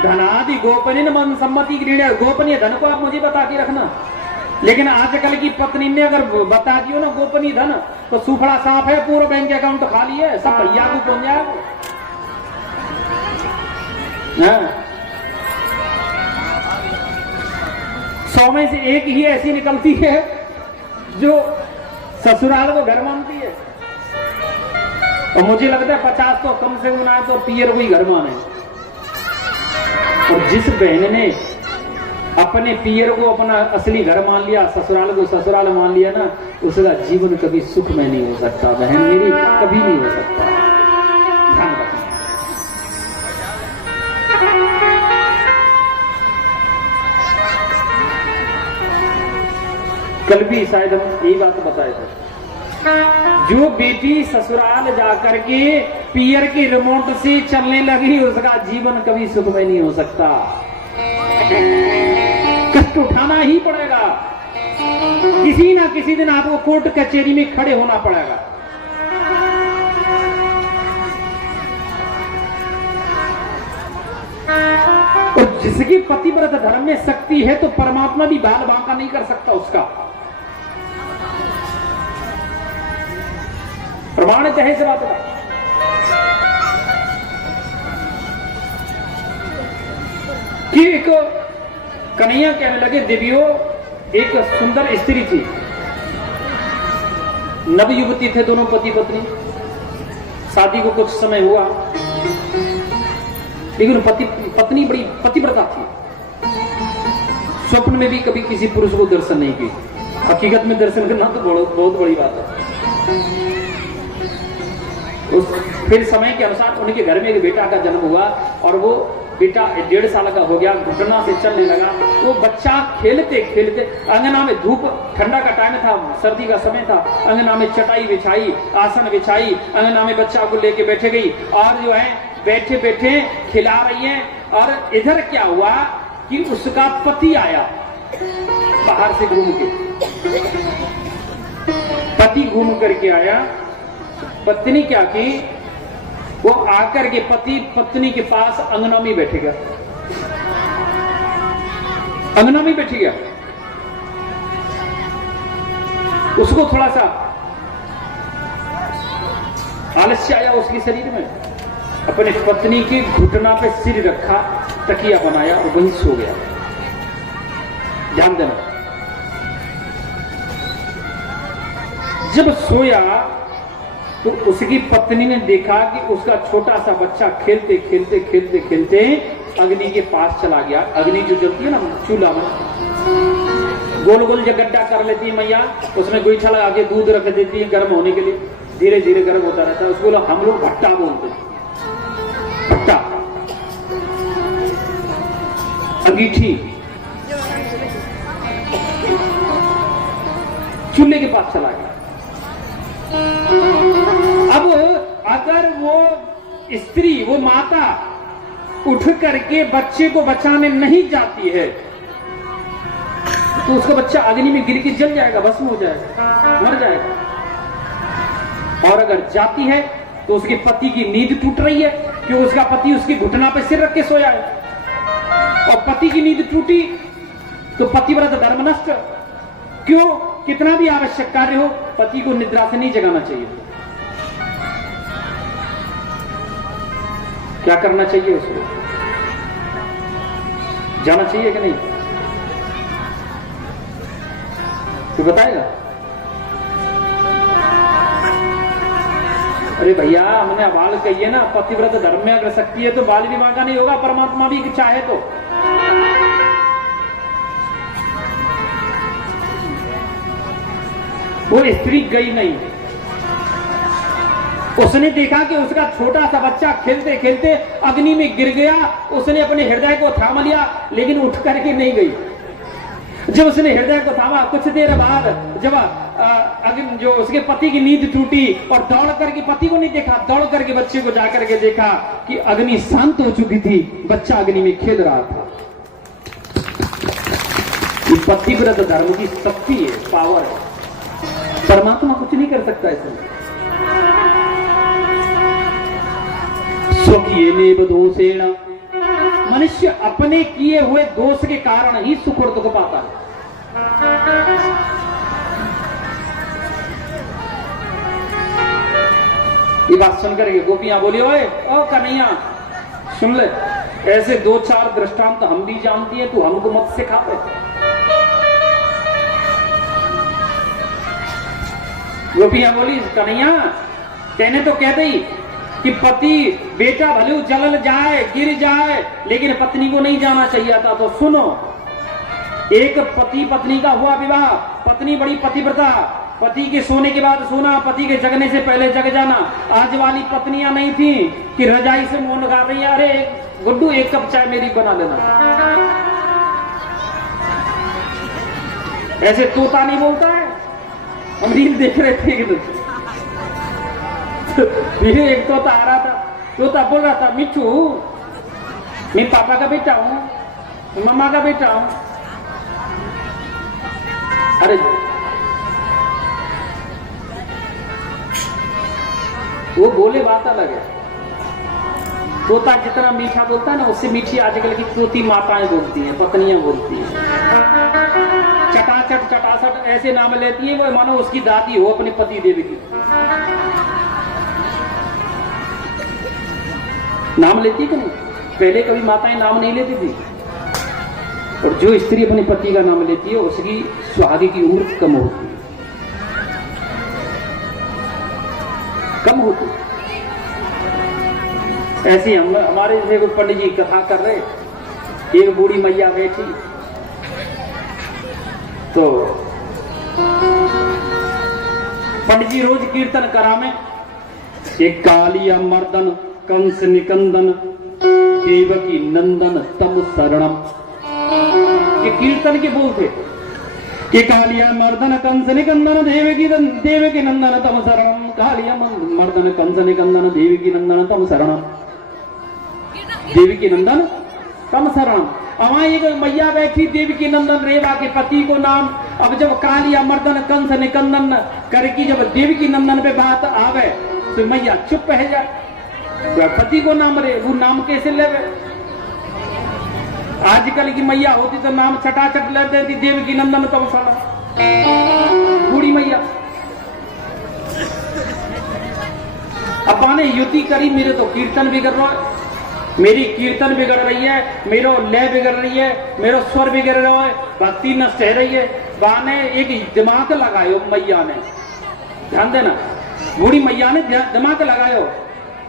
धनादि गोपनीय मन सम्मति गृहण, गोपनीय धन को आप मुझे बता के रखना, लेकिन आजकल की पत्नी ने अगर बता दियो ना गोपनीय धन, तो सूफड़ा सांप है, पूरा बैंक अकाउंट खाली है, सब भैया को पहुंच जाएगा। 100 में से एक ही ऐसी निकलती है जो ससुराल को घर मानती है, और मुझे लगता है 50 तो कम से कम ना तो पियर वही घर माने। और जिस बहन ने अपने पियर को अपना असली घर मान लिया, ससुराल को ससुराल मान लिया ना, उसका जीवन कभी सुख में नहीं हो सकता, बहन मेरी, कभी नहीं हो सकता। ध्यान रखना। कल भी शायद हम यही बात बताए थे, जो बेटी ससुराल जाकर के पियर की रिमोट से चलने लगी, उसका जीवन कभी सुख में नहीं हो सकता, कष्ट उठाना ही पड़ेगा, किसी ना किसी दिन आपको कोर्ट कचहरी में खड़े होना पड़ेगा। और जिसकी पतिव्रत धर्म में शक्ति है, तो परमात्मा भी बाल बांका नहीं कर सकता उसका। प्रमाण चाहे से बात का, कि एक कन्हैया कहने लगे, देवियों एक सुंदर स्त्री थी, नवयुवती थे दोनों पति पत्नी, शादी को कुछ समय हुआ, लेकिन पत्नी बड़ी पतिव्रता थी, स्वप्न में भी कभी किसी पुरुष को दर्शन नहीं की, हकीकत में दर्शन करना तो बहुत बड़ी बात है। फिर समय के अनुसार उनके घर में एक बेटा का जन्म हुआ, और वो बेटा 1.5 साल का हो गया, घुटना से चलने लगा। वो बच्चा खेलते खेलते अंगना में, धूप ठंडा का टाइम था, सर्दी का समय था, अंगना में चटाई बिछाई, आसन बिछाई, अंगना में बच्चा को लेके बैठे गई, और जो है बैठे बैठे खिला रही है। और इधर क्या हुआ कि उसका पति आया बाहर से घूम के, पति घूम करके आया। पत्नी क्या की, वो आकर के पति पत्नी के पास अंगना में बैठ गया, अंगना में बैठ गया। उसको थोड़ा सा आलस्य आया उसके शरीर में, अपने पत्नी की घुटना पे सिर रखा, तकिया बनाया और वहीं सो गया। ध्यान देना, जब सोया तो उसकी पत्नी ने देखा कि उसका छोटा सा बच्चा खेलते खेलते खेलते खेलते अग्नि के पास चला गया। अग्नि जो जलती है ना चूल्हा में, गोल गोल जो गड्ढा कर लेती है मैया, उसमें गोईठा लगा के दूध रख देती है गर्म होने के लिए, धीरे धीरे गर्म होता रहता है, उसको हम लोग भट्टा बोलते हैं, भट्टा, अंगीठी, चूल्हे के पास चला गया। अब अगर वो स्त्री, वो माता उठ करके बच्चे को बचाने नहीं जाती है, तो उसका बच्चा अग्नि में गिर के जल जाएगा, भस्म हो जाएगा, मर जाएगा। और अगर जाती है तो उसके पति की नींद टूट रही है, क्योंकि उसका पति उसकी घुटना पे सिर रख के सोया है, और पति की नींद टूटी तो पतिव्रत धर्म नष्ट। क्यों? कितना भी आवश्यक कार्य हो, पति को निद्रा से नहीं जगाना चाहिए। क्या करना चाहिए? उसको जाना चाहिए कि नहीं? तो बताएगा। अरे भैया, हमने बाल कहिए ना, पतिव्रत धर्म में अगर शक्ति है तो बाल विवाह का नहीं होगा, परमात्मा भी चाहे तो। वो स्त्री गई नहीं। उसने देखा कि उसका छोटा सा बच्चा खेलते खेलते अग्नि में गिर गया। उसने अपने हृदय को थाम लिया, लेकिन उठ करके नहीं गई। जब उसने हृदय को थामा, कुछ देर बाद जब जो उसके पति की नींद टूटी और दौड़ करके, पति को नहीं देखा, दौड़ करके बच्चे को जाकर के देखा कि अग्नि शांत हो चुकी थी, बच्चा अग्नि में खेल रहा था। ये पतिव्रत धर्म की शक्ति है, पावर है। परमात्मा कुछ नहीं कर सकता इसमें। स्वकीयेनेव दोषेण, मनुष्य अपने किए हुए दोष के कारण ही सुख और दुख पाता है। ये बात सुनकर के गोपियां बोली, ओए ओ कन्हैया सुन ले, ऐसे 2-4 दृष्टांत हम भी जानती है, तू हमको मत सिखा पे। गोपियां बोली, कन्हैया तेने तो कह दी कि पति बेटा भले जल जाए, गिर जाए, लेकिन पत्नी को नहीं जाना चाहिए था। तो सुनो, एक पति पत्नी का हुआ विवाह, पत्नी बड़ी पतिव्रता, पति के सोने के बाद सोना, पति के जगने से पहले जग जाना। आज वाली पत्नियां नहीं थी कि रजाई से मुंह लगा रही, अरे गुड्डू 1 कप चाय मेरी बना लेना। ऐसे तोता नहीं बोलता है। हम रील देख रहे थे, फिर एक तोता आ रहा था, तोता बोल रहा था, मिठू मैं पापा का बेटा हूं, मम्मा का बेटा हूं। अरे वो बोले बात अलग है। तोता जितना मीठा बोलता है ना, उससे मीठी आजकल की तोती माताएं बोलती हैं, पत्नियां बोलती हैं। चटाचट चटासट ऐसे नाम लेती है, वो मानो उसकी दादी हो अपने पति देव की। नाम लेती कि नहीं? पहले कभी माताएं नाम नहीं लेती थी। और जो स्त्री अपने पति का नाम लेती है, उसकी सुहागी की उम्र कम होती है, कम होती है। ऐसे हम हमारे जैसे कोई पंडित जी कथा कर रहे, एक बूढ़ी मैया बैठी, तो पंडित जी रोज कीर्तन करा में, एक कालिया मर्दन कंस निकंदन देवकी नंदन तम शरणम। ये कीर्तन के बोल थे कि कालिया मर्दन कंस निकंदन देवकी नंदन तम शरणम, कालिया मर्दन कंस निकंदन देवकी नंदन तम शरणम, देवकी नंदन तम शरणम। वहां एक मैया बैठी, देवकी नंदन रेवा के पति को नाम। अब जब कालिया मर्दन कंस निकंदन करके जब देवकी नंदन पे बात आवे, तो मैया चुप रह जाए। पति को नाम रे, वो नाम कैसे ले? आजकल की मैया होती तो नाम चटाचट ले देती, देवकी नंदन तब शरणम, बूढ़ी मैया। अपने युति करी, मेरे तो कीर्तन बिगड़ रहा है, मेरी कीर्तन बिगड़ रही है, मेरो लय बिगड़ रही है, मेरो स्वर बिगड़ रहा है, भक्ति नष्ट है रही है। बाने एक दिमाग लगायो मैया ने, ध्यान देना, बूढ़ी मैया ने दिमाग लगायो।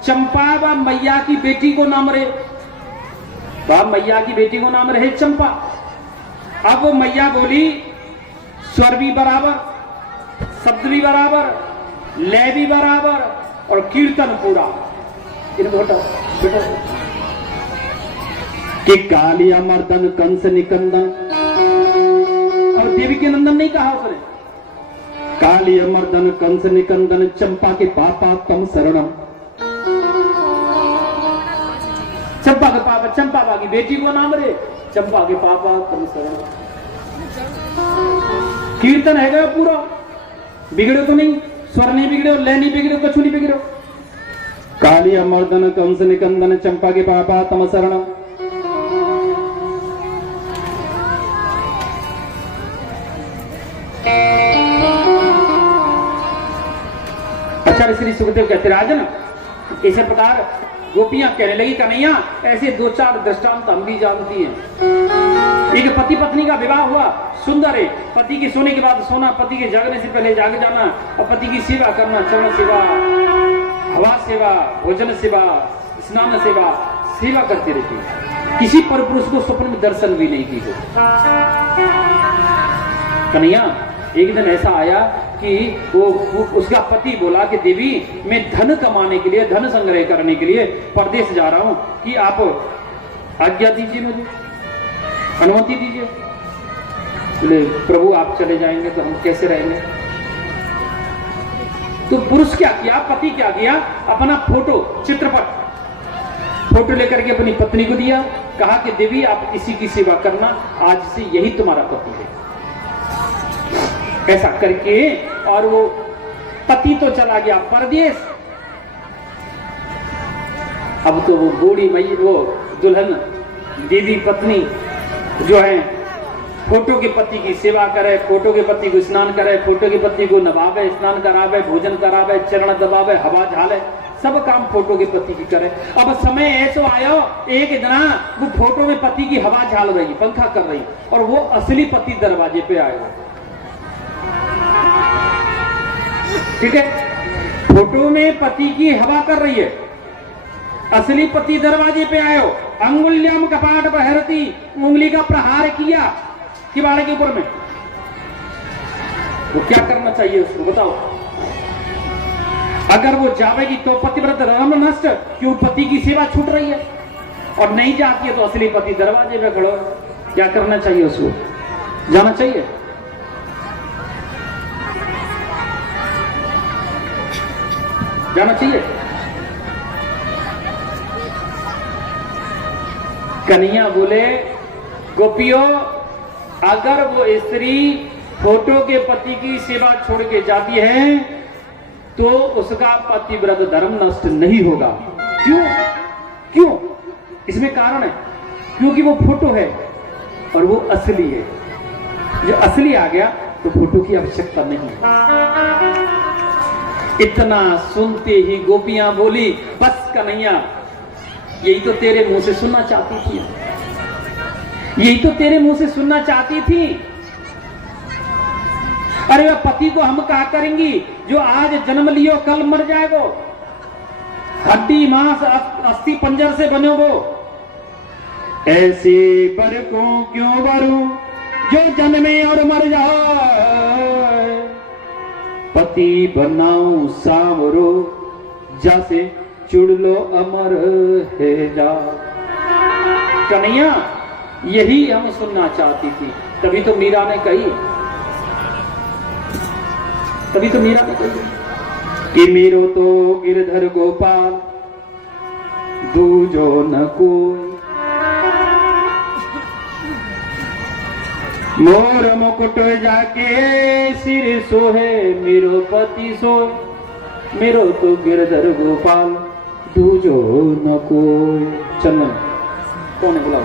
चंपा व मैया की बेटी को नाम रहे, वह मैया की बेटी को नाम रहे चंपा। अब मैया बोली, स्वर भी बराबर, शब्द भी बराबर, लय भी बराबर और कीर्तन पूरा। कि कालिया मर्दन कंस निकंदन, और देवी के नंदन नहीं कहा उसने, कालिया मर्दन कंस निकंदन चंपा के पापा तम शरणम। चंपा के पापा, चंपा की बेटी को नाम रे, चंपा के पापा तम शरणम। कीर्तन है गया पूरा, बिगड़ो तो नहीं, स्वर नहीं बिगड़ो, लय नहीं बिगड़ो, कुछ नहीं बिगड़ो। कालिया मर्दन कंस निकंदन चंपा के पापा तम शरणम। अच्छा, श्री सुखदेव कहते राजन, इसी प्रकार गोपियां कहने लगी, कन्हैया ऐसे 2-4 दृष्टांत हम भी जानती हैं। एक पति पत्नी का विवाह हुआ, सुंदर है, पति के सोने के बाद सोना, पति के जागने से पहले जाग जाना, और पति की सेवा करना, चरण सेवा, हवा सेवा, भोजन सेवा, स्नान सेवा, सेवा करती रहती। किसी पर पुरुष को स्वप्न में दर्शन भी नहीं की हो। कन्हैया एक दिन ऐसा आया कि वो उसका पति बोला कि देवी मैं धन कमाने के लिए, धन संग्रह करने के लिए परदेश जा रहा हूं कि आप आज्ञा दीजिए, मुझे अनुमति दीजिए। बोले प्रभु आप चले जाएंगे तो हम कैसे रहेंगे? तो पुरुष क्या किया, पति क्या किया, अपना फोटो, चित्रपट फोटो लेकर के अपनी पत्नी को दिया, कहा कि देवी आप इसी की सेवा करना, आज से यही तुम्हारा पति है। ऐसा करके और वो पति तो चला गया परदेश। अब तो वो बूढ़ी मई, वो दुल्हन देवी पत्नी जो है फोटो के पति की सेवा करे, फोटो के पति को स्नान करे, फोटो के पति को नवावे, स्नान करावे, भोजन करावे, चरण दबावे, हवा झाले, सब काम फोटो के पति की करे। अब समय ऐसा आयो, एक दिन वो फोटो में पति की हवा झाल रही, पंखा कर रही, और वो असली पति दरवाजे पे आएगा। ठीक है, फोटो में पति की हवा कर रही है, असली पति दरवाजे पे आयो, अंगुल्याम कपाट बहरती, उंगली का प्रहार किया किवाड़े के ऊपर में। वो क्या करना चाहिए उसको बताओ? अगर वो जावेगी तो पतिव्रत राम नष्ट, क्यों पति की सेवा छूट रही है, और नहीं जाती है तो असली पति दरवाजे पे खड़ो। क्या करना चाहिए उसको? जाना चाहिए। जाना चाहिए। कन्हैया बोले गोपियों, अगर वो स्त्री फोटो के पति की सेवा छोड़ के जाती है तो उसका पतिव्रत धर्म नष्ट नहीं होगा। क्यों? क्यों? इसमें कारण है, क्योंकि वो फोटो है और वो असली है। जो असली आ गया तो फोटो की आवश्यकता नहीं है। इतना सुनते ही गोपियां बोली बस कन्हैया, यही तो तेरे मुंह से सुनना चाहती थी, यही तो तेरे मुंह से सुनना चाहती थी। अरे वह पति को हम कहा करेंगी जो आज जन्म लियो कल मर जाएगो, हड्डी मांस अस्थि पंजर से बने वो। ऐसे पर को क्यों भरूं जो जन्मे और मर जाए, पति बनाऊं सांवरो जैसे चुड़लो अमर है जा। कन्हैया यही हम सुनना चाहती थी। तभी तो मीरा ने कही, तभी तो मीरा ने कही कि मेरो तो गिरधर गोपाल दूजो न कोई, मोर मुकुट जाके सिर सोहे मेरो पति सोए, मेरो तो गिरधर गोपाल दूजो न कोई। चंदन कौन है? बुलाओ।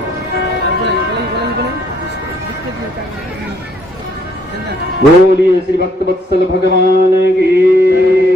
बोलिए श्री भक्त वत्सल भगवान की।